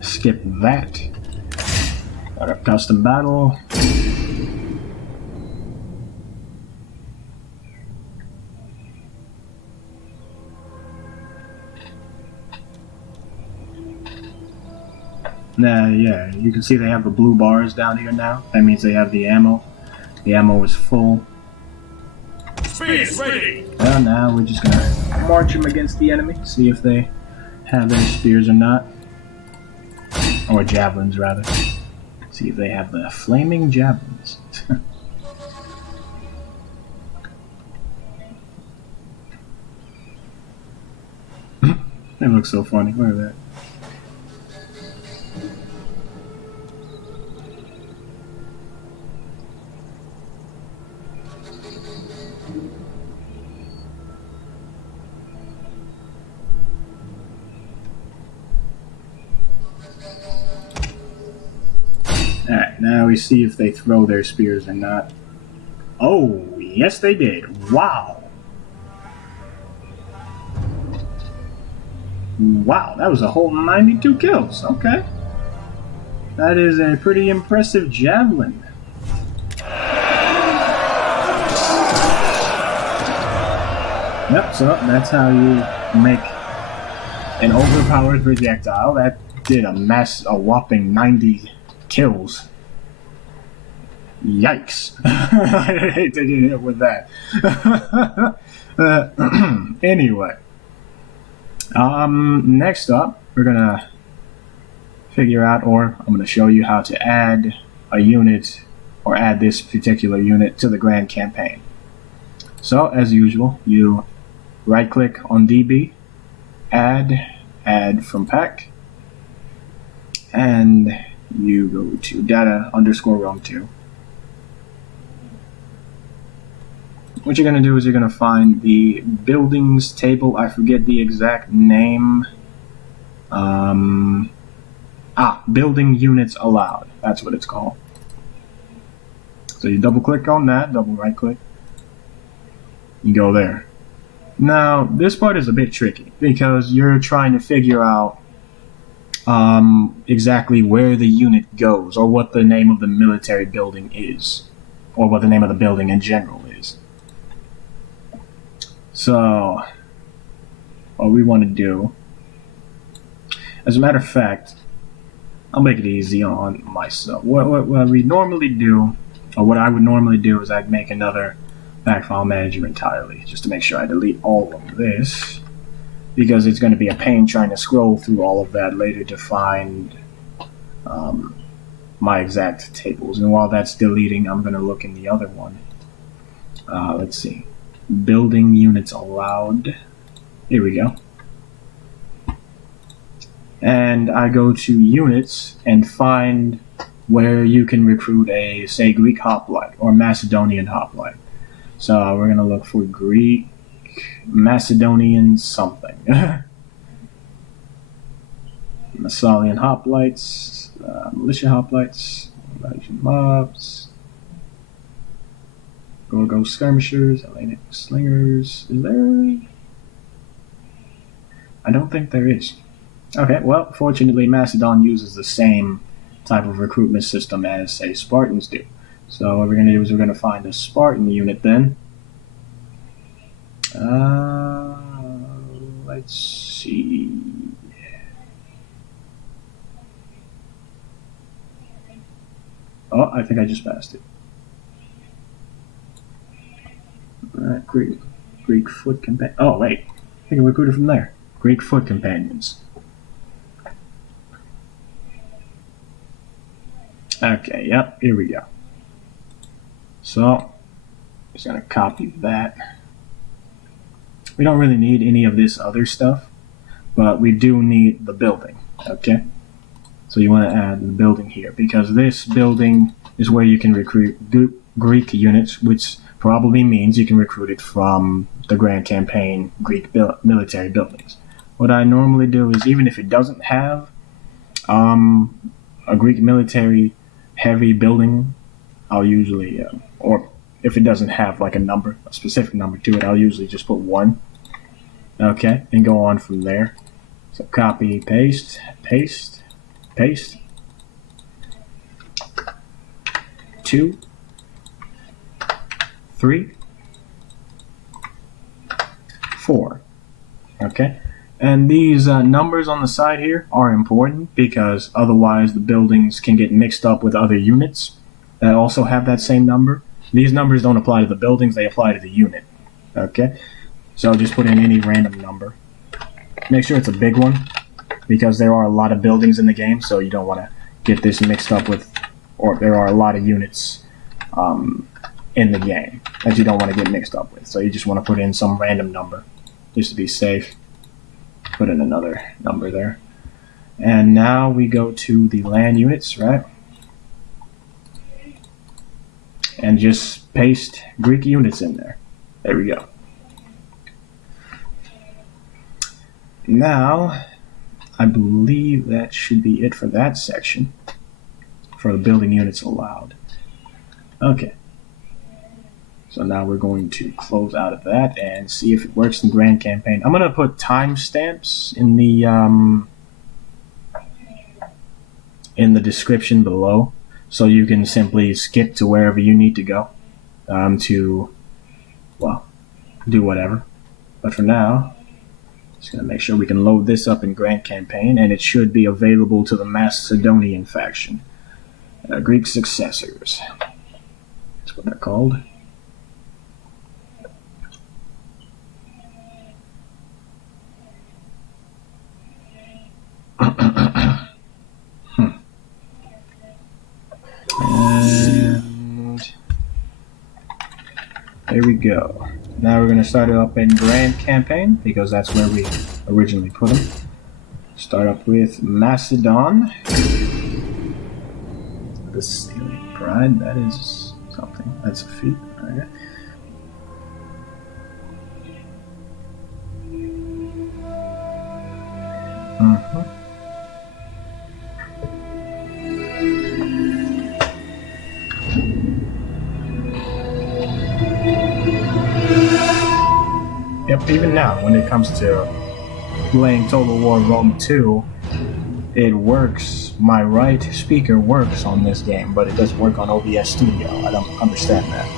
Skip that. Got our custom battle. Yeah, you can see they have the blue bars down here now. That means they have the ammo. The ammo is full. Spears ready. Well, now we're just gonna march them against the enemy, see if they have their spears or not. Or javelins, rather. See if they have the flaming javelins. They look so funny. Look at that. Alright, now we see if they throw their spears or not. Oh, yes they did. Wow. Wow, that was a whole 92 kills. Okay. That is a pretty impressive javelin. Yep, so that's how you make an overpowered projectile. That did a whopping 90 kills. Yikes. I hate to get hit with that. Anyway. Next up, we're gonna figure out, or I'm gonna show you how to add a unit, or add this particular unit to the Grand Campaign. So, as usual, you right-click on DB, add add from pack, and you go to data underscore roam 2. What you're going to do is you're going to find the buildings table. I forget the exact name. Building units allowed. That's what it's called. So you double click on that, double right click. You go there. Now, this part is a bit tricky because you're trying to figure out exactly where the unit goes, or what the name of the military building is, or what the name of the building in general is. So, what we want to do, as a matter of fact, I'll make it easy on myself. What we normally do, or what I would normally do, is I'd make another back file manager entirely, just to make sure I delete all of this, because it's going to be a pain trying to scroll through all of that later to find my exact tables. And while that's deleting, I'm going to look in the other one. Let's see. Building units allowed. Here we go. And I go to units and find where you can recruit a, say, Greek hoplite or Macedonian hoplite. So we're going to look for Greek, Macedonian something. Massalian hoplites, militia hoplites, Malaysian mobs, Gorgo skirmishers, Hellenic slingers. Is there? I don't think there is. Okay, well, fortunately, Macedon uses the same type of recruitment system as, say, Spartans do. So what we're going to do is we're going to find a Spartan unit then. Let's see. Oh, I think I just passed it. Alright, Greek foot companions. Oh, wait. I think I recruited from there. Greek foot companions. Okay, yep, here we go. So, just gonna copy that. We don't really need any of this other stuff, but we do need the building, okay? So you want to add the building here, because this building is where you can recruit Greek units, which probably means you can recruit it from the Grand Campaign Greek military buildings. What I normally do is, even if it doesn't have a Greek military heavy building, I'll usually, or if it doesn't have like a specific number to it, I'll usually just put 1. Okay, and go on from there. So copy, paste, paste, paste. 2, 3, 4. Okay, and these numbers on the side here are important, because otherwise the buildings can get mixed up with other units that also have that same number. These numbers don't apply to the buildings, they apply to the unit. Okay, so just put in any random number. Make sure it's a big one, because there are a lot of buildings in the game, so you don't want to get this mixed up with, or there are a lot of units in the game that you don't want to get mixed up with. So you just want to put in some random number just to be safe. Put in another number there. And now we go to the land units, right? And just paste Greek units in there. There we go. Now, I believe that should be it for that section, for the building units allowed. Okay. So now we're going to close out of that and see if it works in Grand Campaign. I'm going to put timestamps in the description below, so you can simply skip to wherever you need to go to, well, do whatever. But for now, just going to make sure we can load this up in Grand Campaign, and it should be available to the Macedonian faction. Greek successors. That's what they're called. And there we go. Now we're going to start it up in Grand Campaign, because that's where we originally put them. Start up with Macedon. The Sailing Pride, that is something. That's a feat. Alright. Yep, even now, when it comes to playing Total War Rome 2, it works. My right speaker works on this game, but it doesn't work on OBS Studio. I don't understand that.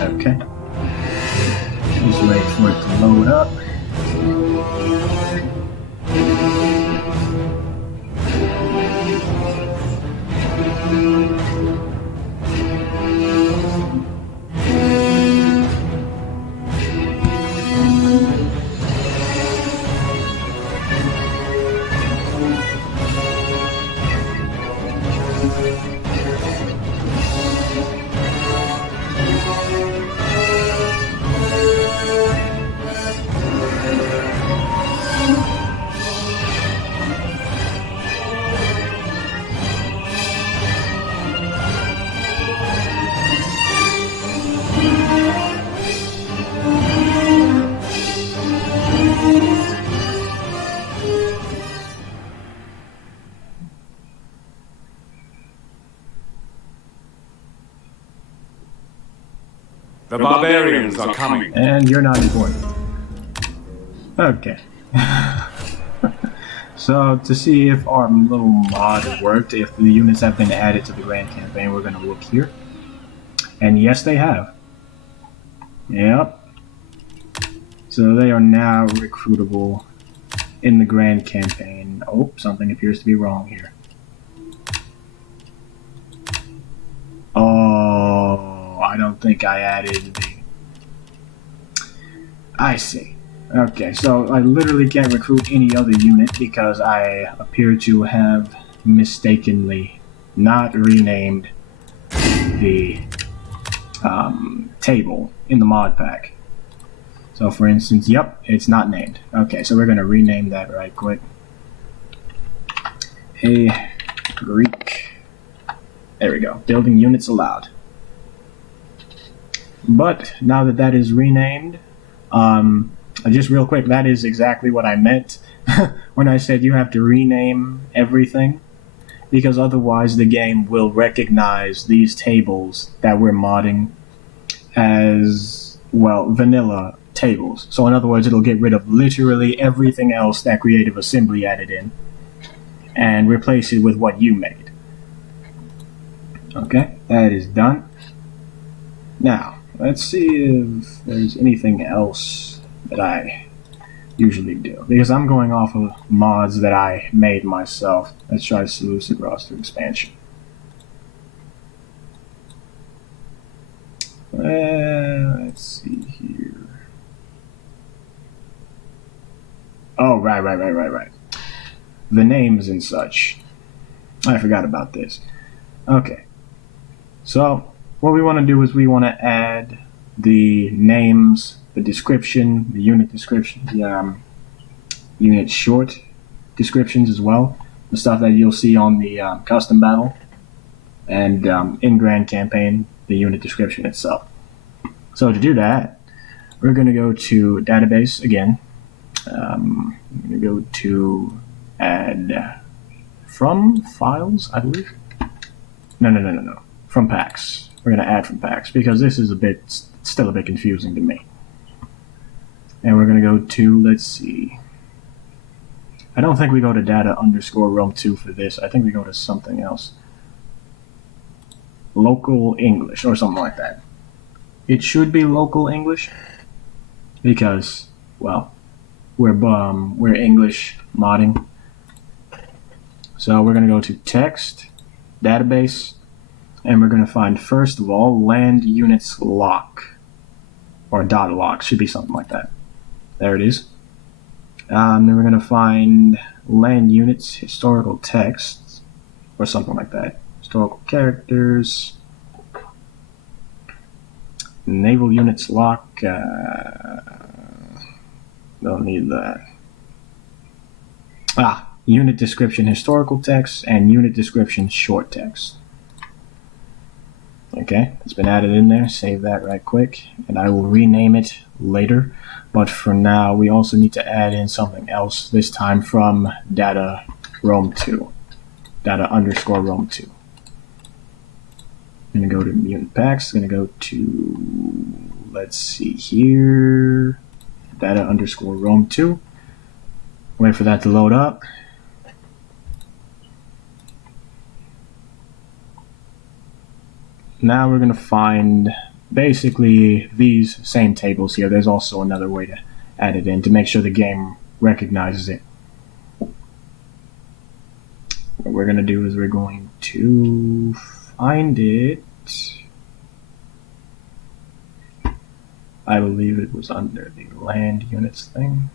Okay. Just wait for it to load up. The barbarians are coming. And you're not important. Okay. So, to see if our little mod worked, if the units have been added to the Grand Campaign, we're going to look here. And yes, they have. Yep. So they are now recruitable in the Grand Campaign. Oh, something appears to be wrong here. Oh, I don't think I added the... I see. Okay, so I literally can't recruit any other unit because I appear to have mistakenly not renamed the table in the mod pack. So for instance, yep, it's not named. Okay, so we're going to rename that right quick. A Greek. There we go. Building units allowed. But now that that is renamed, just real quick, that is exactly what I meant when I said you have to rename everything, because otherwise the game will recognize these tables that we're modding as, well, vanilla tables. So in other words, it'll get rid of literally everything else that Creative Assembly added in and replace it with what you made. Okay, that is done. Now, let's see if there's anything else that I usually do, because I'm going off of mods that I made myself. Let's try Seleucid roster expansion. Let's see here. Oh, right. The names and such. I forgot about this. Okay. So, what we want to do is we want to add the names, the description, the unit description, the unit short descriptions as well. The stuff that you'll see on the custom battle. And in Grand Campaign, the unit description itself. So to do that, we're going to go to Database again. I'm going to go to Add From Files, I believe. No. From Packs. We're going to add from Packs because this is still a bit confusing to me. And we're going to go to, let's see. I don't think we go to data_Rome2 for this. I think we go to something else. Local English or something like that. It should be local English because, well, we're English modding. So we're going to go to Text, Database, and we're going to find, first of all, Land Units Lock, or .lock, should be something like that. There it is. Then we're going to find Land Units Historical Text, or something like that. Historical Characters, Naval Units Lock, don't need that. Unit description historical text and unit description short text. Okay, it's been added in there. Save that right quick, and I will rename it later. But for now, we also need to add in something else, this time from data Rome2, data underscore Rome2. I'm going to go to unit packs, going to go to, let's see here, data underscore Rome2. Wait for that to load up. Now we're going to find basically these same tables here. There's also another way to add it in to make sure the game recognizes it. What we're going to do is we're going to find it. I believe it was under the land units thing.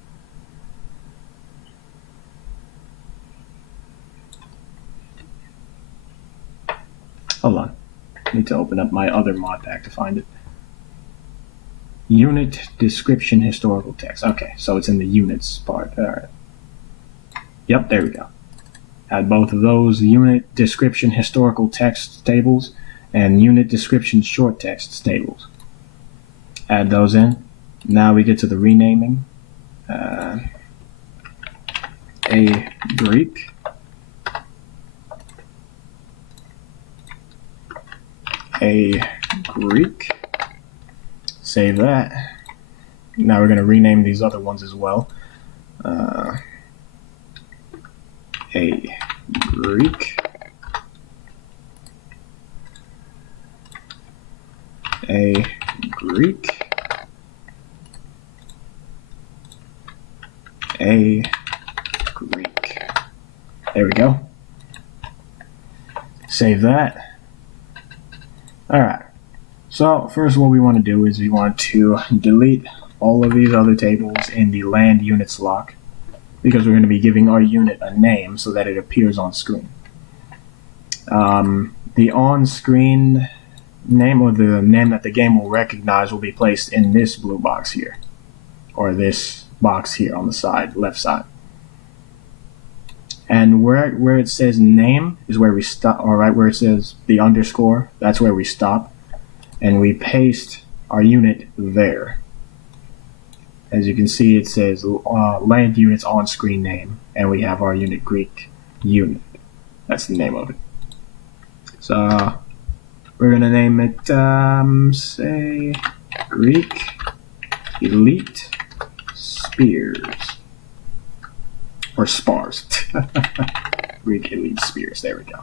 Hold on. I need to open up my other mod pack to find it. Unit description historical text. Okay, so it's in the units part. All right. Yep, there we go. Add both of those unit description historical text tables and unit description short text tables. Add those in. Now we get to the renaming. A Greek. A Greek. Save that. Now we're going to rename these other ones as well. A Greek. A Greek. A Greek. There we go. Save that. Alright, so first what we want to do is we want to delete all of these other tables in the land units lock, because we're going to be giving our unit a name so that it appears on screen. The on-screen name, or the name that the game will recognize, will be placed in this blue box here, or this box here on the side, left side. And where it says name is where we stop, or right where it says the underscore, that's where we stop. And we paste our unit there. As you can see, it says land units on screen name, and we have our unit Greek unit. That's the name of it. So we're going to name it, say, Greek Elite Spears. Or spars. Greek elite spears. There we go.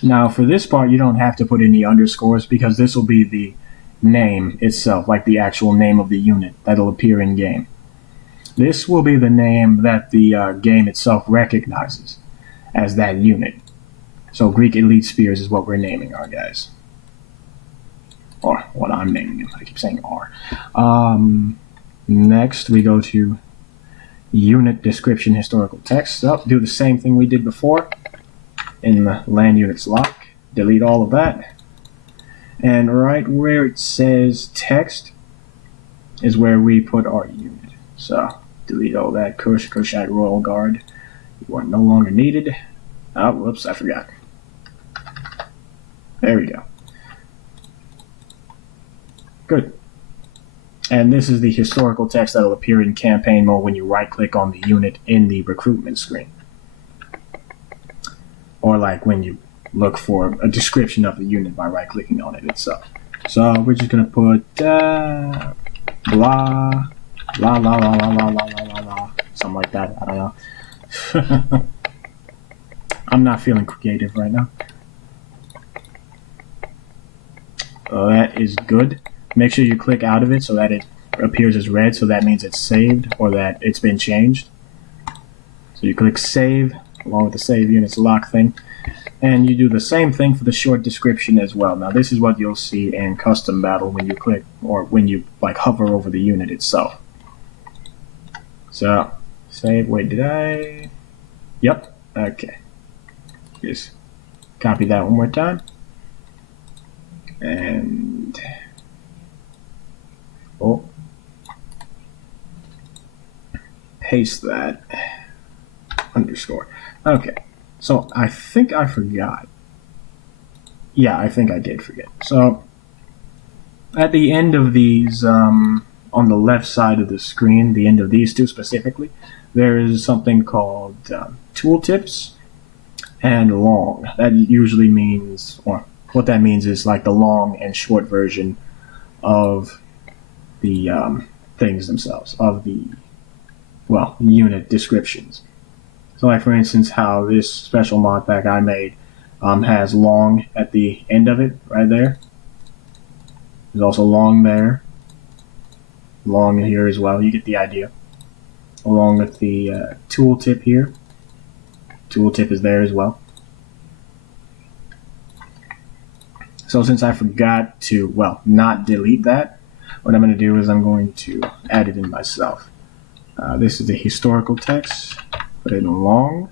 Now for this part, you don't have to put any underscores because this will be the name itself, like the actual name of the unit that'll appear in game. This will be the name that the game itself recognizes as that unit. So Greek elite spears is what we're naming our guys. Or what I'm naming them. I keep saying R. Next we go to unit description historical text. So do the same thing we did before in the land units lock. Delete all of that. And right where it says text is where we put our unit. So delete all that. Kushite Royal Guard. You are no longer needed. Oh, whoops, I forgot. There we go. Good. And this is the historical text that will appear in campaign mode when you right-click on the unit in the recruitment screen. Or like when you look for a description of the unit by right-clicking on it itself. So we're just going to put blah, blah, blah, blah, blah, blah, blah, blah, blah, something like that. I don't know. I'm not feeling creative right now. That is good. Make sure you click out of it so that it appears as red, so that means it's saved or that it's been changed. So you click save along with the save units lock thing, and you do the same thing for the short description as well. Now this is what you'll see in custom battle when you click, or when you like hover over the unit itself. So save, wait, did I? Yep, okay. Just copy that one more time. And paste that. underscore. Okay, so I think I forgot. Yeah, I think I did forget. So at the end of these, on the left side of the screen, the end of these two specifically, there is something called tooltips and long. That usually means, or what that means is like the long and short version of the things themselves, of the, well, unit descriptions. So like for instance, how this special mod pack I made has long at the end of it, right there. There's also long there, long here as well. You get the idea. Along with the tooltip here. Tooltip is there as well. So since I forgot to, well, not delete that, what I'm going to do is I'm going to add it in myself. This is the historical text. Put it in long.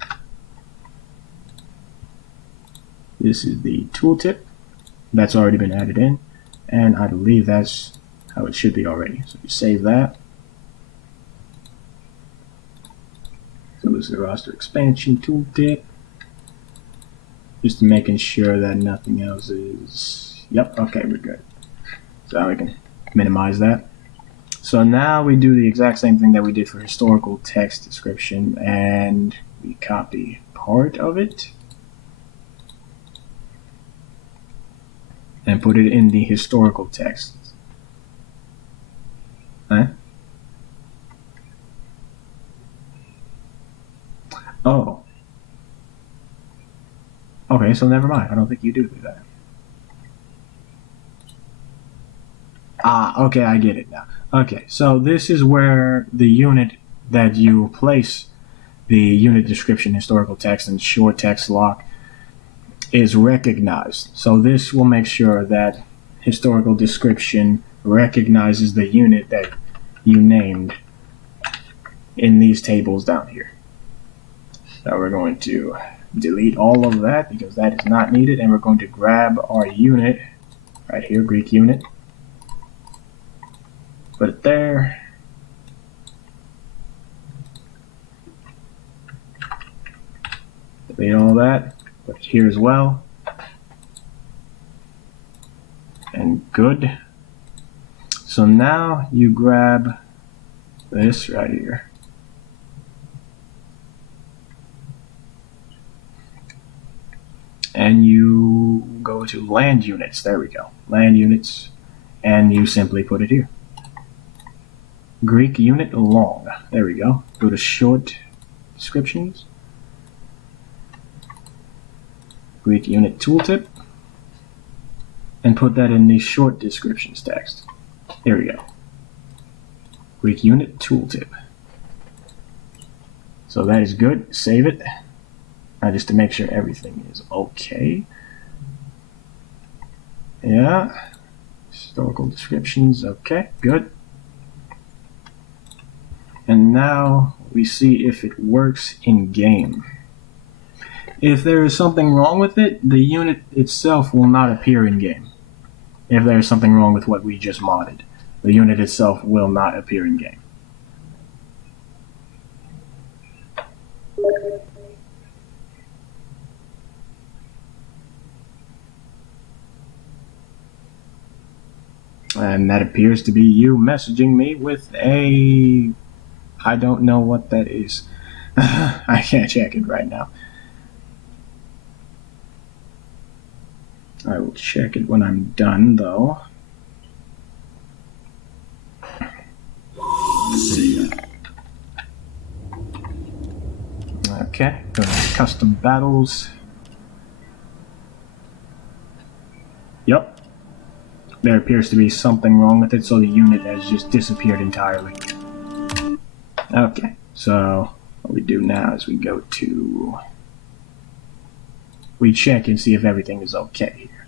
This is the tooltip. That's already been added in. And I believe that's how it should be already. So you save that. So this is the roster expansion tooltip. Just making sure that nothing else is... Yep, okay, we're good. So we can minimize that. So now we do the exact same thing that we did for historical text description, and we copy part of it and put it in the historical text. Huh? Oh. Okay, so never mind. I don't think you do that. Ah, okay, I get it now. Okay, so this is where the unit that you place the unit description, historical text, and short text lock is recognized. So this will make sure that historical description recognizes the unit that you named in these tables down here. So we're going to delete all of that because that is not needed, and we're going to grab our unit right here, Greek unit. Put it there. Delete all that. Put it here as well. And good. So now you grab this right here. And you go to land units. There we go. Land units. And you simply put it here. Greek unit long. There we go. Go to short descriptions. Greek unit tooltip. And put that in the short descriptions text. There we go. Greek unit tooltip. So that is good. Save it. Now just to make sure everything is okay. Yeah. Historical descriptions. Okay, good. And now we see if it works in game. If there is something wrong with it, the unit itself will not appear in game. If there is something wrong with what we just modded, the unit itself will not appear in game. And that appears to be you messaging me with a... I don't know what that is. I can't check it right now. I will check it when I'm done, though. See ya. Okay, go to custom battles. Yep. There appears to be something wrong with it, so the unit has just disappeared entirely. Okay, so what we do now is we go to... We check and see if everything is okay here.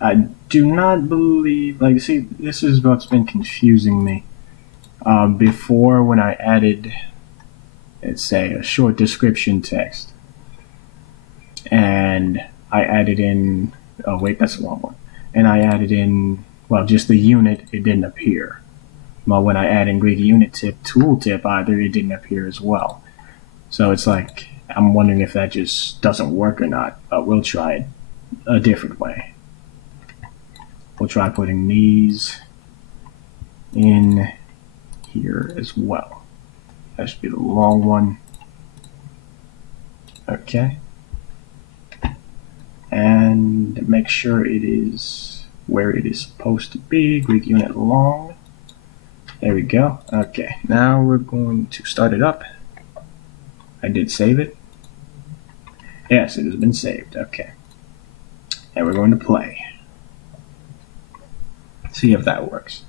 I do not believe... Like, see, this is what's been confusing me. Before, when I added, let's say, a short description text, and I added in... Oh, wait, that's the wrong one. And I added in, well, just the unit, it didn't appear. Well, when I add in Greek unit tip tooltip, either it didn't appear as well. So it's like, I'm wondering if that just doesn't work or not, but we'll try it a different way. We'll try putting these in here as well. That should be the long one. Okay. And make sure it is where it is supposed to be. Greek unit long. There we go. Okay, now we're going to start it up. I did save it. Yes, it has been saved. Okay. And we're going to play. See if that works.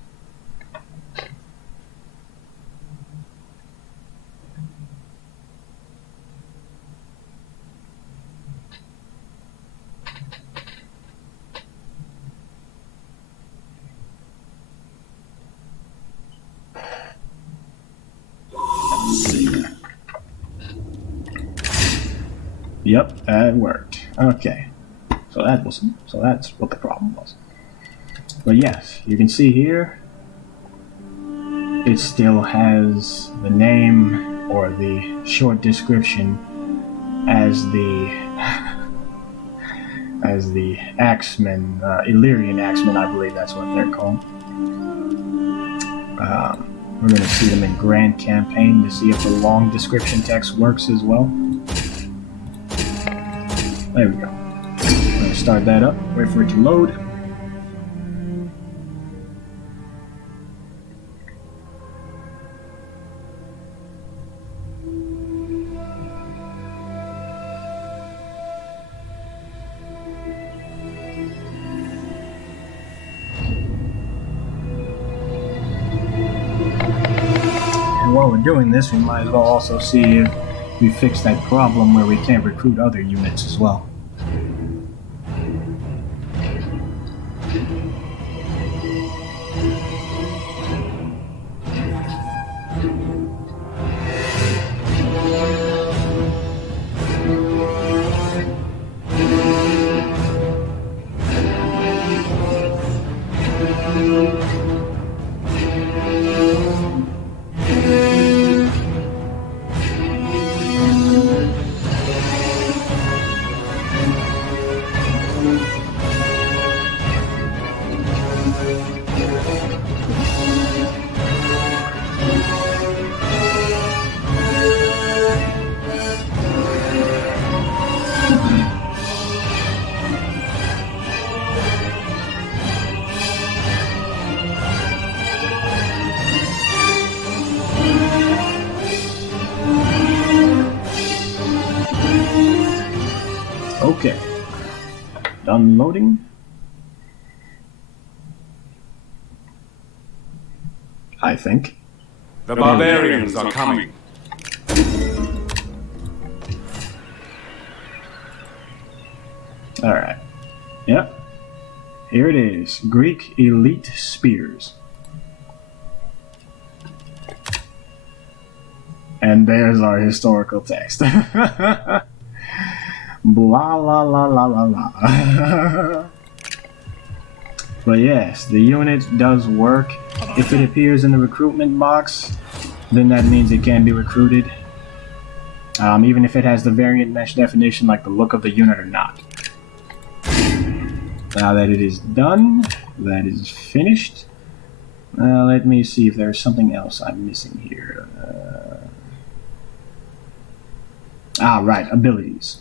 Yep, that worked. Okay. So that's what the problem was. But yes, you can see here it still has the name or the short description as the Axemen, Illyrian Axemen, I believe that's what they're called. We're going to see them in Grand Campaign to see if the long description text works as well. There we go. I'm going to start that up, wait for it to load. And while we're doing this, we might as well also see if we fix that problem where we can't recruit other units as well. Okay, done loading. I think. The barbarians are coming. Alright. Yep. Here it is. Greek elite spears. And there's our historical text. Blah la la la la la. But yes, the unit does work. If it appears in the recruitment box, then that means it can be recruited. Even if it has the variant mesh definition like the look of the unit or not. Now that it is done, that is finished. Let me see if there's something else I'm missing here. Right, abilities.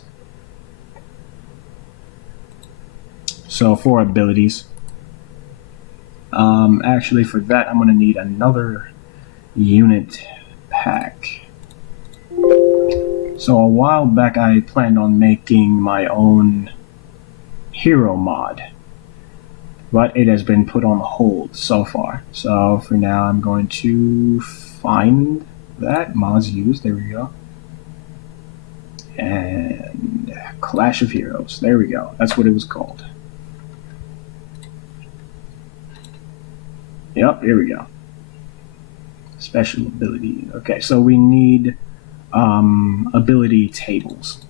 So for abilities, actually for that I'm going to need another unit pack. So a while back I planned on making my own hero mod, but it has been put on hold so far. So for now I'm going to find that, mods used, there we go. And Clash of Heroes, there we go, that's what it was called. Yep, here we go. Special ability. Okay, so we need ability tables.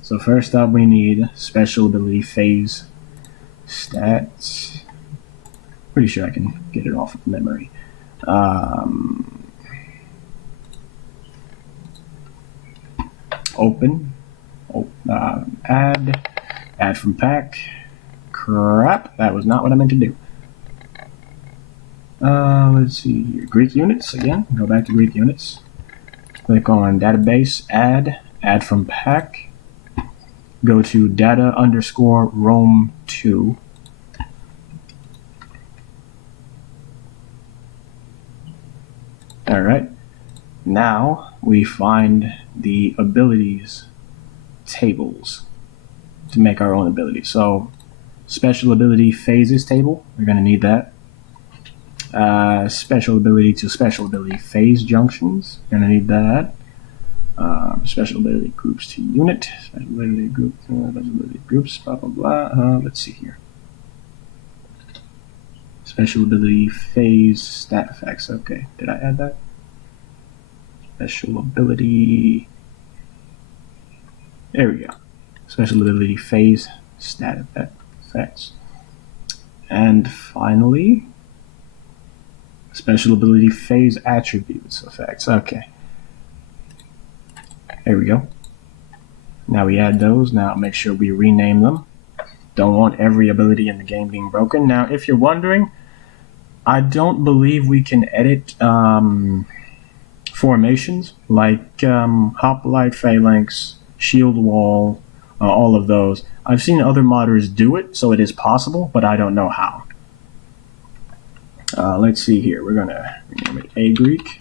So first up we need special ability phase stats. Pretty sure I can get it off of memory. open, add from pack. Crap, that was not what I meant to do. Let's see here. Greek units again. Go back to Greek units. Click on database, add from pack. Go to data underscore Rome 2. Alright. Now we find the abilities tables to make our own abilities. So special ability phases table, we're going to need that. Special ability to special ability phase junctions, we're going to need that. Special ability groups to unit, special ability groups, blah blah blah. Let's see here. Special ability phase stat effects. Okay, did I add that? Special ability. There we go. Special ability phase stat effects. And finally, special ability phase attributes effects. Okay. There we go. Now we add those. Now make sure we rename them. Don't want every ability in the game being broken. Now, if you're wondering, I don't believe we can edit formations like hoplite, phalanx, shield wall, all of those. I've seen other modders do it, so it is possible, but I don't know how. Let's see here. We're gonna rename it A Greek.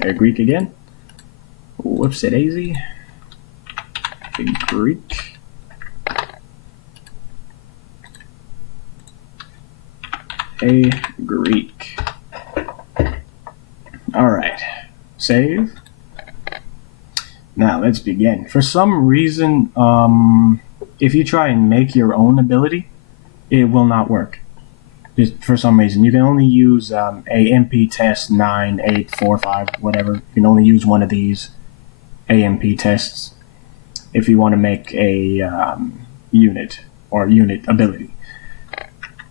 A Greek again. Whoops, it easy. A Greek. A Greek. Alright. Save. Now let's begin. For some reason, if you try and make your own ability, it will not work. Just for some reason, you can only use a MP test 9, 8, 4, 5, whatever. You can only use one of these AMP tests if you want to make a unit or unit ability.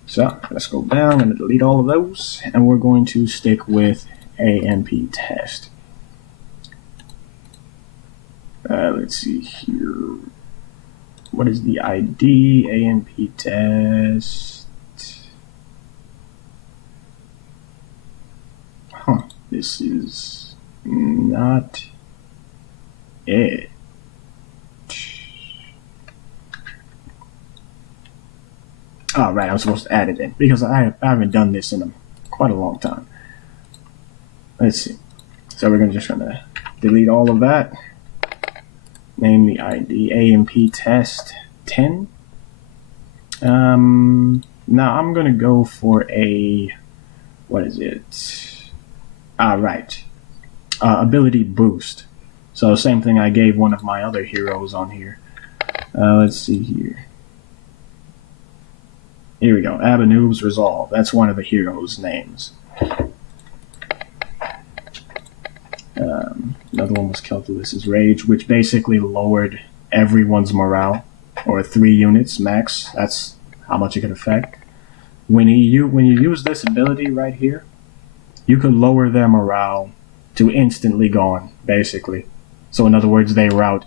So let's go down. I'm going to delete all of those, and we're going to stick with AMP test. Let's see here. What is the ID? AMP test. Huh, this is not it. Oh, right, I'm supposed to add it in because I haven't done this in quite a long time. Let's see. So we're just gonna delete all of that. Name the ID AMP test 10. Now I'm gonna go for a, what is it? Right. Ability boost. So same thing I gave one of my other heroes on here. Let's see here. Here we go. Abanoob's Resolve. That's one of the heroes' names. Another one was Calculus's Rage, which basically lowered everyone's morale, or 3 units max. That's how much it could affect. When you use this ability right here, you could lower their morale to instantly gone, basically. So in other words, they rout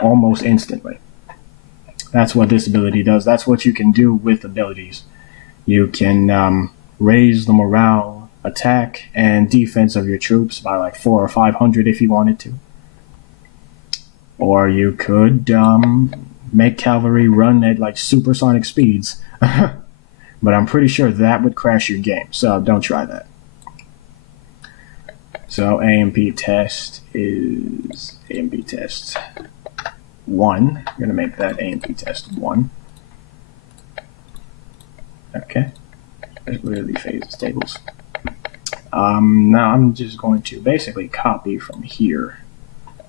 almost instantly. That's what this ability does. That's what you can do with abilities. You can raise the morale, attack, and defense of your troops by like 400 or 500 if you wanted to. Or you could make cavalry run at like supersonic speeds. But I'm pretty sure that would crash your game, so don't try that. So AMP test is AMP test 1. I'm going to make that AMP test 1. Okay. Ability phases tables. Now I'm just going to basically copy from here.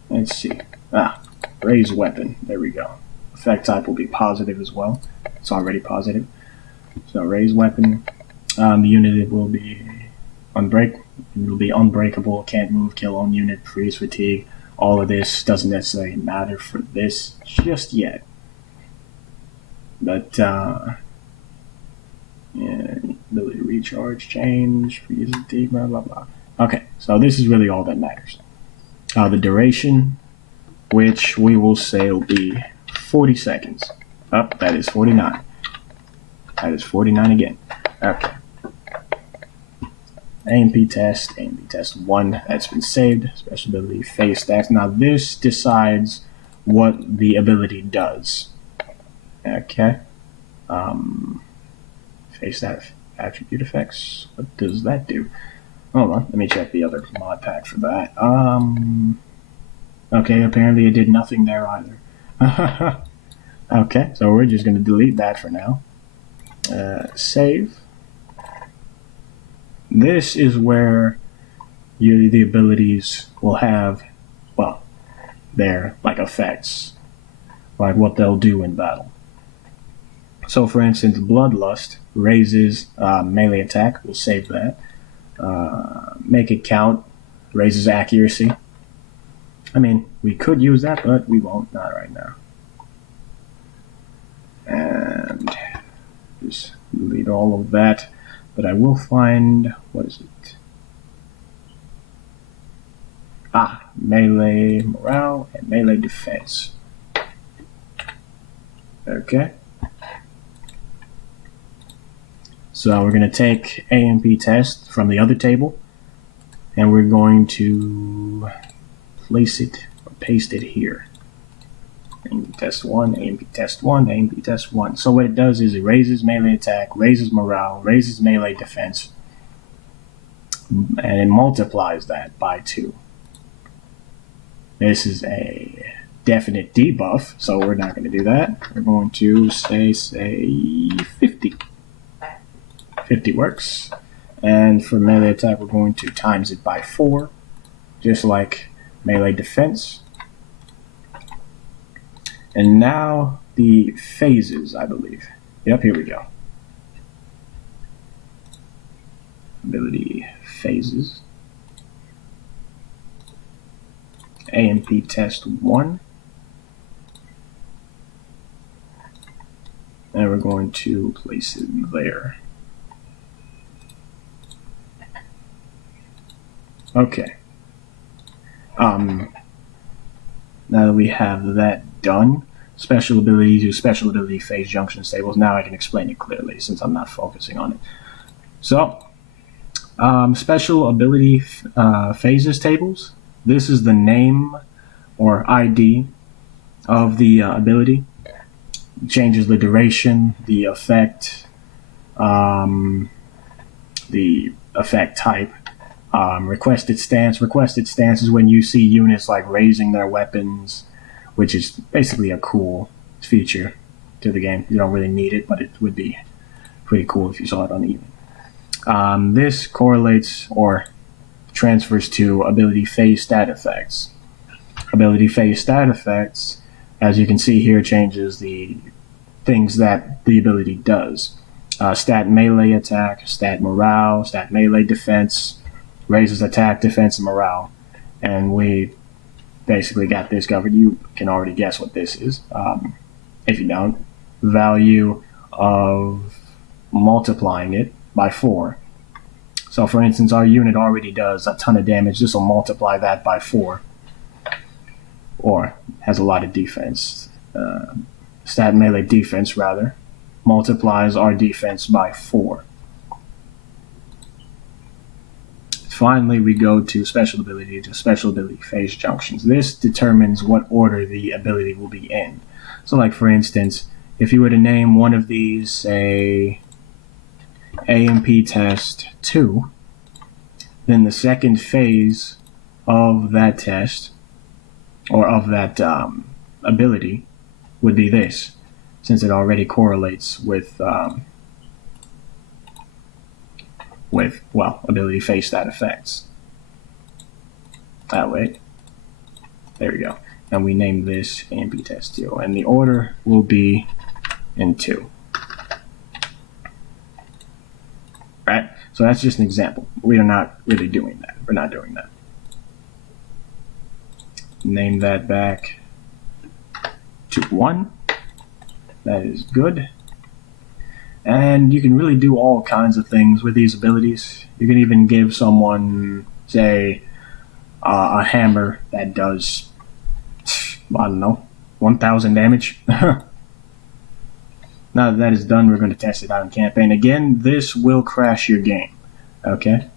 Let's see. Raise weapon. There we go. Effect type will be positive as well. It's already positive. So raise weapon. The unit will be unbreakable, can't move, kill own unit, freeze, fatigue. All of this doesn't necessarily matter for this just yet. But yeah, ability recharge, change, freeze, fatigue, blah, blah, blah. Okay, so this is really all that matters. The duration, which we will say will be 40 seconds. Oh, that is 49. That is 49 again. Okay. AMP test 1, that's been saved. Special ability phase stats. Now this decides what the ability does. Okay. Phase stat attribute effects. What does that do? Hold on, let me check the other mod pack for that. Okay, apparently it did nothing there either. Okay, so we're just going to delete that for now. Save. This is where the abilities will have, well, their like effects, like what they'll do in battle. So, for instance, Bloodlust raises melee attack. We'll save that. Make it count raises accuracy. I mean, we could use that, but we won't. Not right now. And just delete all of that. But I will find, what is it? Melee morale and melee defense. Okay. So we're going to take AMP test from the other table, and we're going to place it or paste it here. AMP test 1, AMP test 1, AMP test 1. So what it does is it raises melee attack, raises morale, raises melee defense, and it multiplies that by 2. This is a definite debuff, so we're not going to do that. We're going to say 50. 50 works. And for melee attack, we're going to times it by 4, just like melee defense. And now the phases, I believe. Yep, here we go. Ability phases. AMP test 1. And we're going to place it there. Okay. Now that we have that done, special ability to special ability phase junction tables. Now I can explain it clearly since I'm not focusing on it. So, special ability phases tables. This is the name or ID of the ability. It changes the duration, the effect type. Requested stance. Requested stance is when you see units like raising their weapons, which is basically a cool feature to the game. You don't really need it, but it would be pretty cool if you saw it uneven. This correlates or transfers to ability phase stat effects. Ability phase stat effects, as you can see here, changes the things that the ability does. Stat melee attack, stat morale, stat melee defense, raises attack, defense, and morale. And we basically got this covered. You can already guess what this is. If you don't, value of multiplying it by 4. So for instance, our unit already does a ton of damage. This will multiply that by 4. Or has a lot of defense. Stat melee defense, rather, multiplies our defense by 4. Finally, we go to special ability phase junctions. This determines what order the ability will be in. So like for instance, if you were to name one of these, say, AMP test 2, then the second phase of that test, or of that ability, would be this, since it already correlates with ability phase stat effects. That way. There we go. And we name this AMP test 2. And the order will be in 2. Right? So that's just an example. We are not really doing that. We're not doing that. Name that back to 1. That is good. And you can really do all kinds of things with these abilities. You can even give someone, say, a hammer that does, I don't know, 1,000 damage. Now that that is done, we're going to test it out in campaign. Again, this will crash your game. Okay?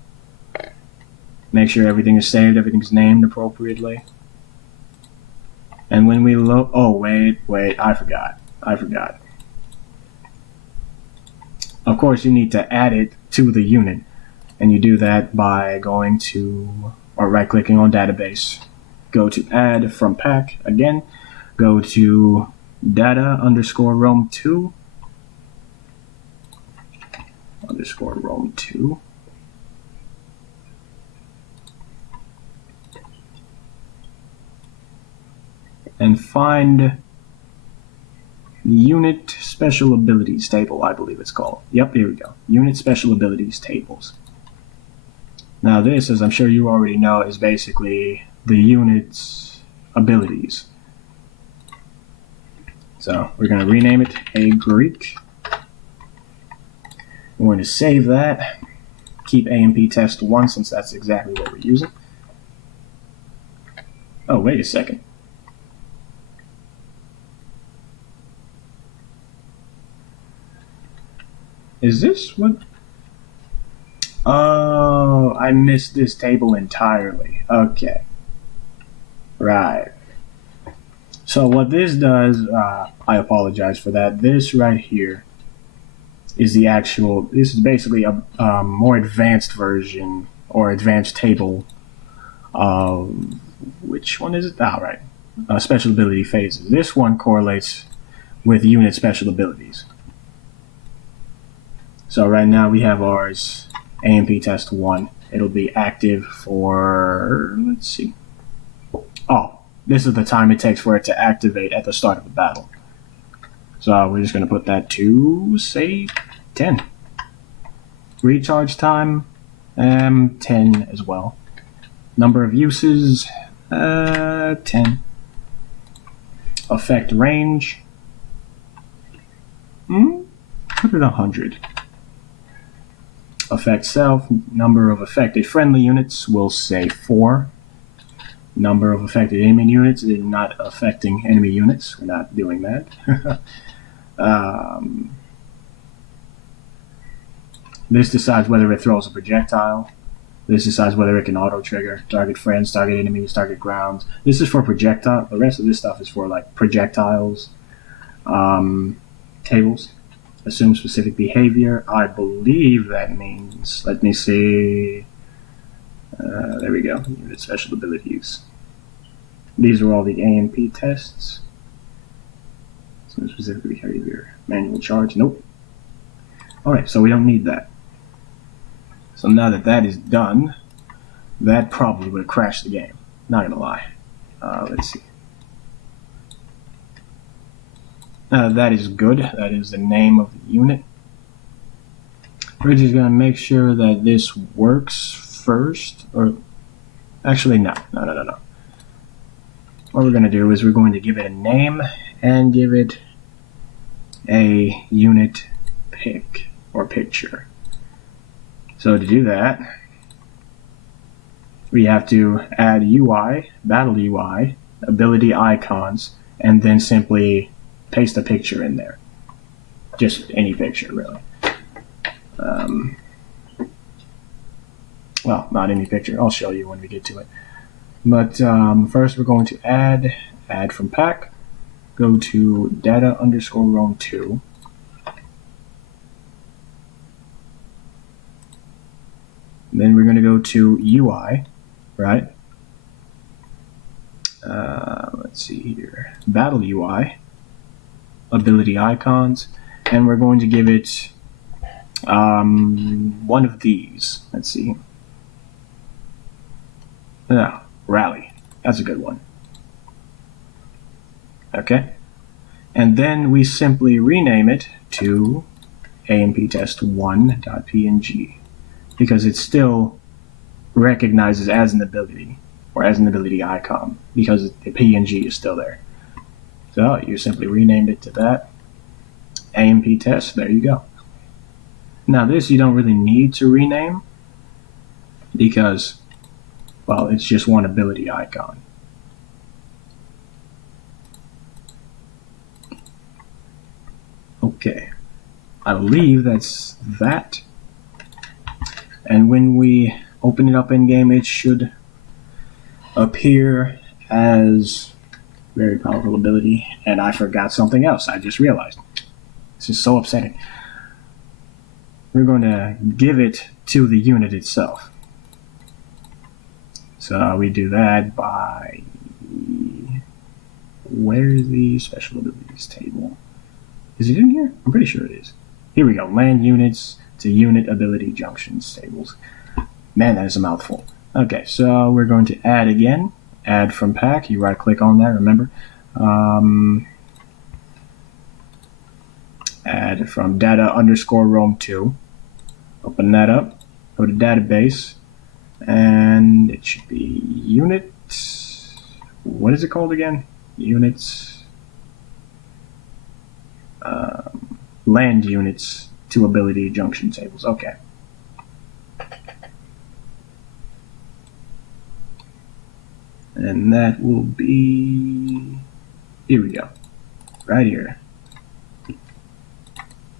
Make sure everything is saved, everything's named appropriately. And when we load... Oh, wait, I forgot. Of course, you need to add it to the unit. And you do that by going to... or right-clicking on database. Go to add from pack again. Go to data underscore Rome 2. Underscore Rome 2. And find unit special abilities table, I believe it's called. Yep, here we go. Unit special abilities tables. Now this, as I'm sure you already know, is basically the unit's abilities. So we're going to rename it a Greek. We're going to save that. Keep AMP test 1 since that's exactly what we're using. Oh, wait a second. Is this what? Oh, I missed this table entirely. Okay. Right. So what this does, I apologize for that. This right here is the actual, this is basically a more advanced version or advanced table of, which one is it? Ah, right. Special ability phases. This one correlates with unit special abilities. So right now we have ours, AMP test 1. It'll be active for, let's see. Oh, this is the time it takes for it to activate at the start of the battle. So we're just going to put that to, say, 10. Recharge time, 10 as well. Number of uses, 10. Effect range, put it 100. Effect self, number of affected friendly units, we'll say 4. Number of affected enemy units, they're not affecting enemy units, we're not doing that. This decides whether it throws a projectile. This decides whether it can auto-trigger, target friends, target enemies, target grounds. This is for projectile, the rest of this stuff is for like projectiles, tables. Assume specific behavior. I believe that means, let me see, there we go, unit special abilities. These are all the AMP tests. Assume specific behavior, manual charge, nope. Alright, so we don't need that. So now that that is done, that probably would have crashed the game, not gonna lie. Let's see. That is good. That is the name of the unit. We're just going to make sure that this works first. Or actually, no. What we're going to do is we're going to give it a name and give it a unit pic or picture. So to do that, we have to add UI, battle UI, ability icons, and then simply paste a picture in there. Just any picture, really. Well, not any picture. I'll show you when we get to it. But first we're going to add from pack. Go to data underscore Rome 2. Then we're going to go to UI, right? Let's see here. Battle UI. Ability icons, and we're going to give it one of these. Let's see. Rally. That's a good one. Okay. And then we simply rename it to amptest1.png because it still recognizes as an ability or as an ability icon because the PNG is still there. So you simply renamed it to that. AMP test, there you go. Now this you don't really need to rename because, well, it's just one ability icon. Okay, I believe that's that. And when we open it up in game, it should appear as very powerful ability. And I forgot something else. I just realized. This is so upsetting. We're going to give it to the unit itself. So we do that by, where's the special abilities table? Is it in here? I'm pretty sure it is. Here we go. Land units to unit ability junctions tables. Man, that is a mouthful. Okay, so we're going to add again. Add from pack. You right click on that, remember. Add from data underscore Rome 2. Open that up. Go to database. And it should be units. What is it called again? Units. Land units to ability junction tables. Okay. And that will be, here we go, right here.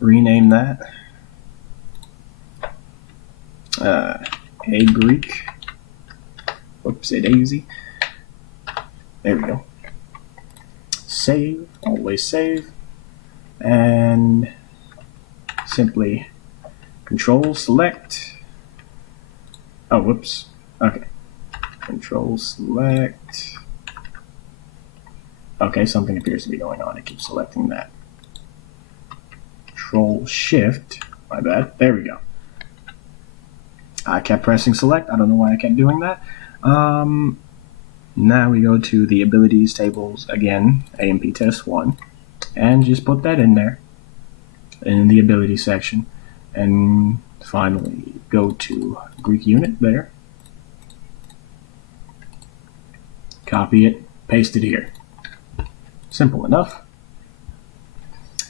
Rename that. A Greek. Whoopsie daisy. There we go. Save, always save. And simply control select. Oh, whoops. Okay. Control select. Okay, something appears to be going on. I keep selecting that. Control shift. My bad. There we go. I kept pressing select. I don't know why I kept doing that. Now we go to the abilities tables again, AMP test 1, and just put that in there in the ability section. And finally go to Greek unit there. Copy it, paste it here. Simple enough.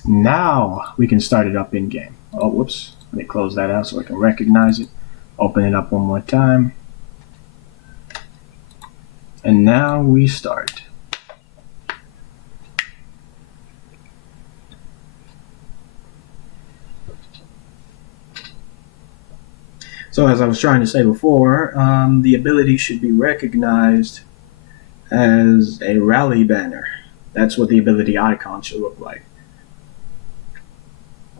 Now we can start it up in game. Oh, whoops. Let me close that out so I can recognize it. Open it up one more time. And now we start. So as I was trying to say before, the ability should be recognized as a rally banner. That's what the ability icon should look like.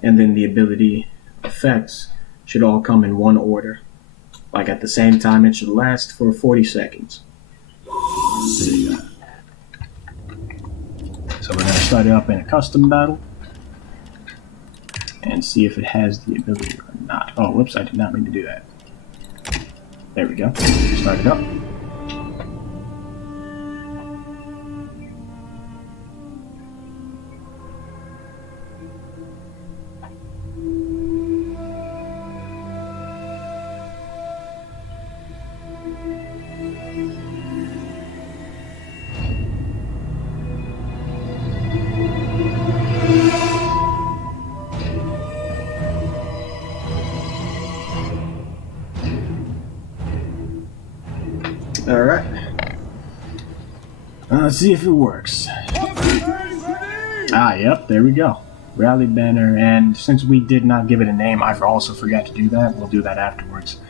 And then the ability effects should all come in one order. Like at the same time, it should last for 40 seconds. So we're going to start it up in a custom battle and see if it has the ability or not. Oh, whoops, I did not mean to do that. There we go. Start it up. Alright. Let's see if it works. Ah, yep, there we go. Rally banner, and since we did not give it a name, I also forgot to do that. We'll do that afterwards.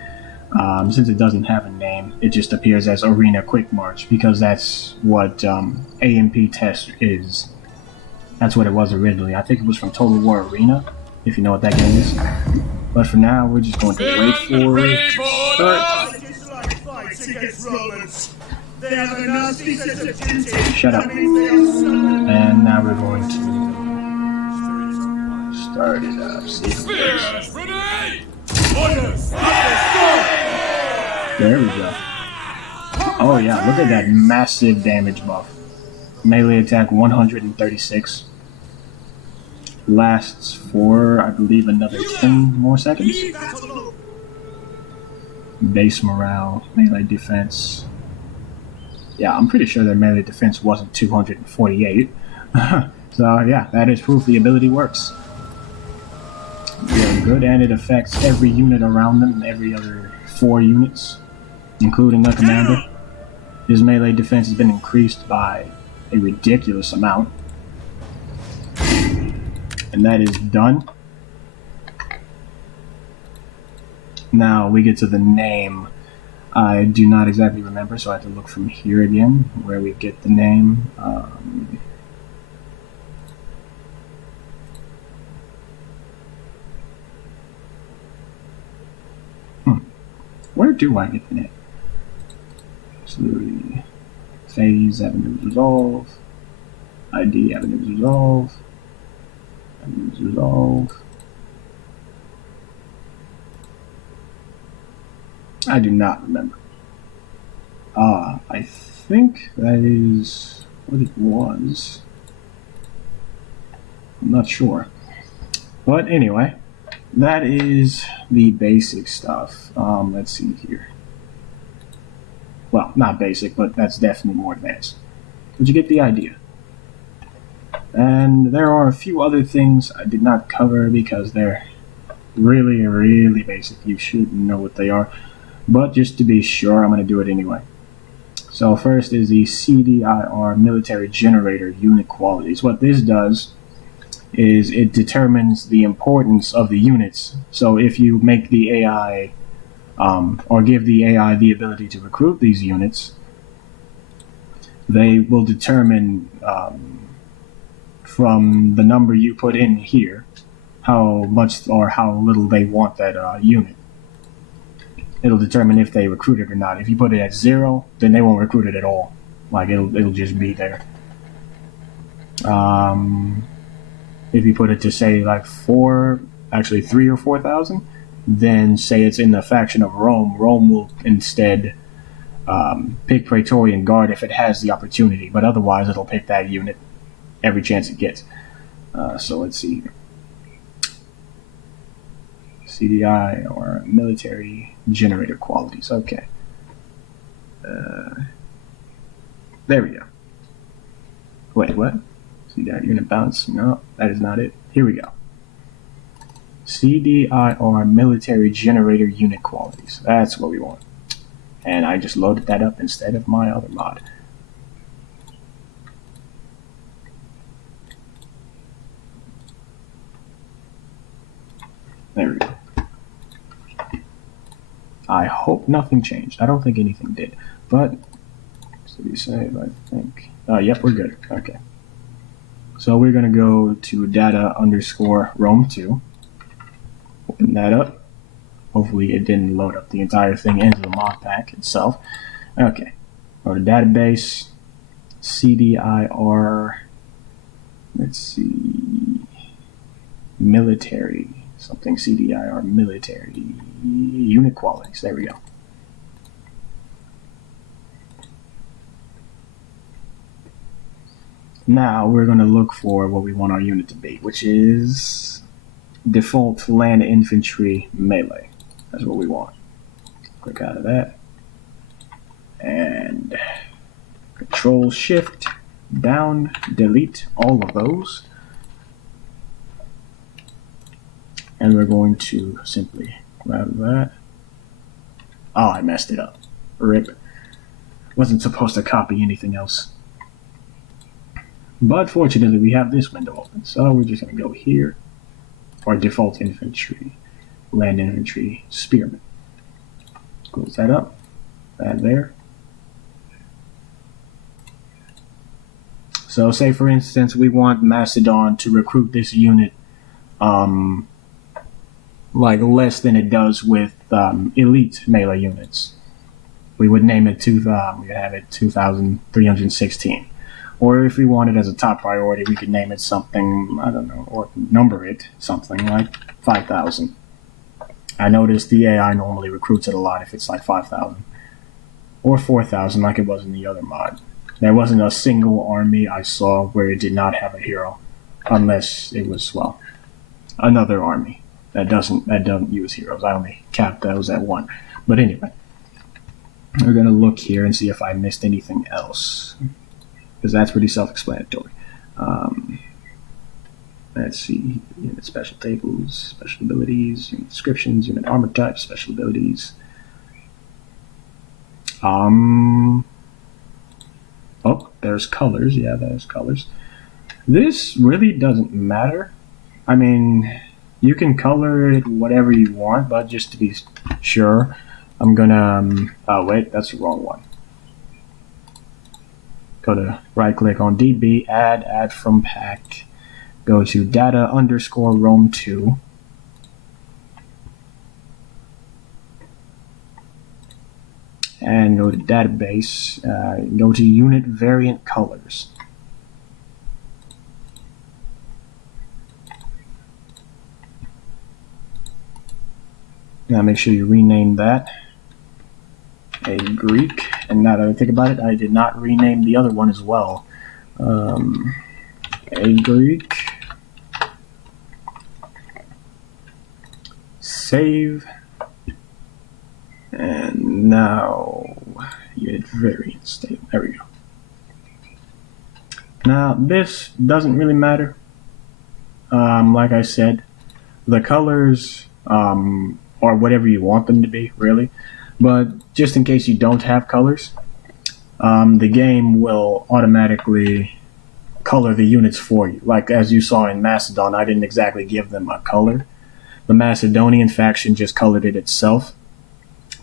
Since it doesn't have a name, it just appears as Arena Quick March, because that's what AMP Test is. That's what it was originally. I think it was from Total War Arena, if you know what that game is. But for now, we're just going to wait for it to start. They have a nasty sense of duty. Shut up. And now we're going to start it up. See if it works. There we go. Oh yeah, look at that massive damage buff. Melee attack 136. Lasts for, I believe, another 10 more seconds. Base morale, melee defense. Yeah, I'm pretty sure their melee defense wasn't 248. So yeah, that is proof the ability works. We're good, and it affects every unit around them and every other 4 units, including the commander. His melee defense has been increased by a ridiculous amount. And that is done. Now we get to the name. I do not exactly remember, so I have to look from here again, where we get the name. Where do I get the name? Absolutely. Phase, avenues, resolve. ID, avenues, resolve. Avenues, resolve. I do not remember. I think that is what it was. I'm not sure. But anyway, that is the basic stuff. Let's see here. Well, not basic, but that's definitely more advanced. But you get the idea. And there are a few other things I did not cover because they're really, really basic. You should know what they are. But just to be sure, I'm going to do it anyway. So first is the CDIR military generator unit qualities. What this does is it determines the importance of the units. So if you make the AI or give the AI the ability to recruit these units, they will determine from the number you put in here how much or how little they want that unit. It'll determine if they recruit it or not. If you put it at 0, then they won't recruit it at all. Like it'll just be there. If you put it to say like 3 or 4,000, then say it's in the faction of Rome. Rome will instead pick Praetorian Guard if it has the opportunity, but otherwise it'll pick that unit every chance it gets. So let's see here. CDI or military generator qualities. Okay. There we go. Wait, what? CDI unit balance? No, that is not it. Here we go. CDIR military generator unit qualities. That's what we want. And I just loaded that up instead of my other mod. There we go. I hope nothing changed. I don't think anything did. But, so we save, I think. Yep, we're good. Okay. So we're going to go to data underscore Rome 2. Open that up. Hopefully it didn't load up the entire thing into the mod pack itself. Okay. Go to database. CDIR. Let's see. Military. Something CDIR military unit qualities. There we go. Now we're going to look for what we want our unit to be, which is default land infantry melee. That's what we want. Click out of that. And Control Shift down, delete all of those. And we're going to simply grab that. Oh, I messed it up. RIP. Wasn't supposed to copy anything else. But fortunately, we have this window open. So we're just going to go here. For default infantry, land infantry, spearmen. Close that up. That there. So say for instance, we want Macedon to recruit this unit like less than it does with elite melee units. We would name it we would have it 2,316. Or if we want it as a top priority, we could name it something, I don't know, or number it something like 5,000. I noticed the AI normally recruits it a lot if it's like 5,000. Or 4,000 like it was in the other mod. There wasn't a single army I saw where it did not have a hero. Unless it was, well, another army that doesn't use heroes. I only capped those at 1. But anyway, we're going to look here and see if I missed anything else. Because that's pretty self-explanatory. Let's see, unit special tables, special abilities, unit descriptions, unit armor types, special abilities. Oh, there's colors. Yeah, there's colors. This really doesn't matter. I mean, you can color it whatever you want, but just to be sure, I'm gonna, oh wait, that's the wrong one. Go to right click on DB, add from pack, go to data underscore Rome 2. And go to database, go to unit variant colors. Now make sure you rename that a Greek. And now that I think about it, I did not rename the other one as well. A Greek. Save. And now unit variant state. There we go. Now this doesn't really matter. Like I said, the colors are whatever you want them to be, really. But just in case you don't have colors, the game will automatically color the units for you. Like as you saw in Macedon, I didn't exactly give them a color. The Macedonian faction just colored it itself.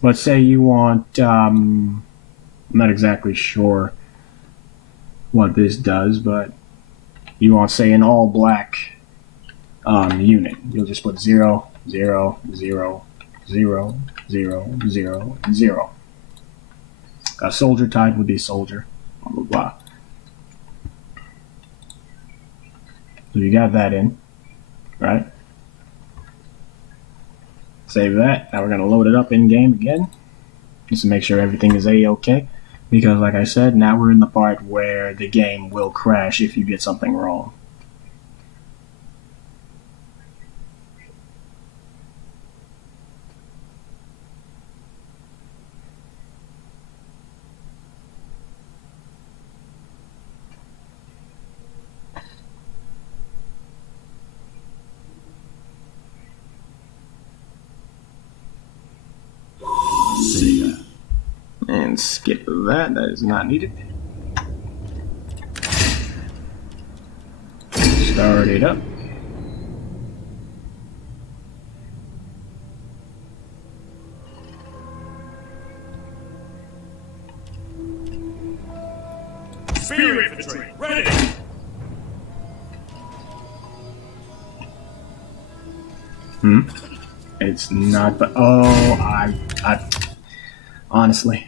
But say you want, I'm not exactly sure what this does, but you want, say, an all black unit. You'll just put 0, 0, 0, 0, 0, 0, and 0. A soldier type would be soldier, blah, blah, blah. So you got that in, right? Save that. Now we're going to load it up in game again, just to make sure everything is A-OK. Because like I said, now we're in the part where the game will crash if you get something wrong. And skip that. That is not needed. Start it up. Spear infantry, ready! It's not, but I honestly,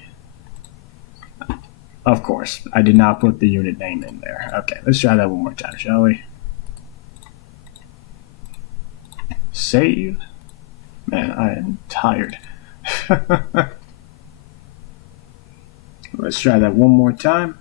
of course, I did not put the unit name in there. Okay, let's try that one more time, shall we? Save. Man, I am tired. Let's try that one more time.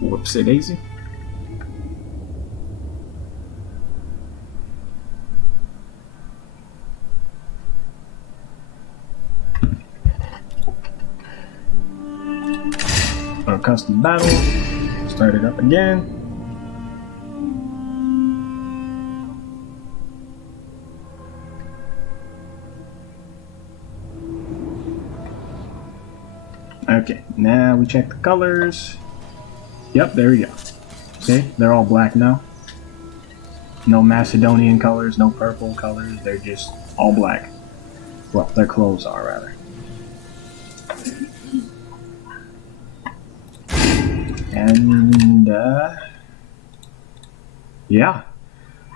Whoopsie daisy. Our custom battle. Start it up again. Okay, now we check the colors. Yep, there we go. See, they're all black now. No Macedonian colors, no purple colors, they're just all black. Well, their clothes are, rather. And, yeah.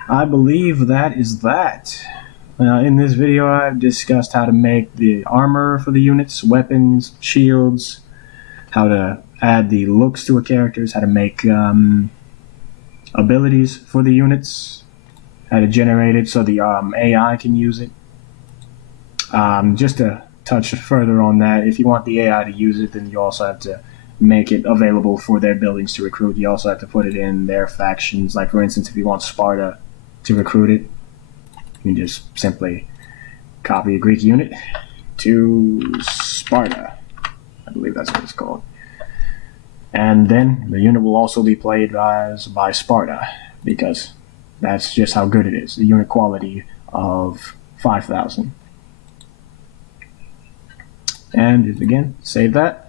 I believe that is that. In this video, I've discussed how to make the armor for the units, weapons, shields, how to add the looks to a characters, how to make abilities for the units, how to generate it so the AI can use it. Just to touch further on that, if you want the AI to use it, then you also have to make it available for their buildings to recruit. You also have to put it in their factions. Like, for instance, if you want Sparta to recruit it, you can just simply copy a Greek unit to Sparta. I believe that's what it's called. And then the unit will also be played as by Sparta, because that's just how good it is. The unit quality of 5,000. And again, save that.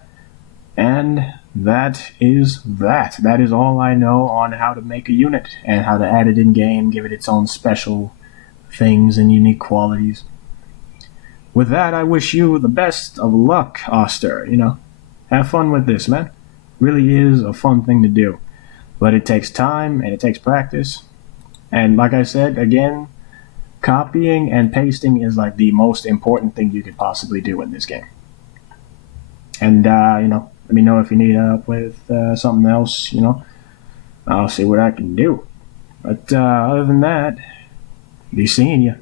And that is that. That is all I know on how to make a unit and how to add it in game, give it its own special things and unique qualities. With that, I wish you the best of luck, Oster. Have fun with this, man. Really is a fun thing to do. But it takes time and it takes practice. And like I said, again, copying and pasting is like the most important thing you could possibly do in this game. And, let me know if you need help with something else, I'll see what I can do. But other than that, be seeing you.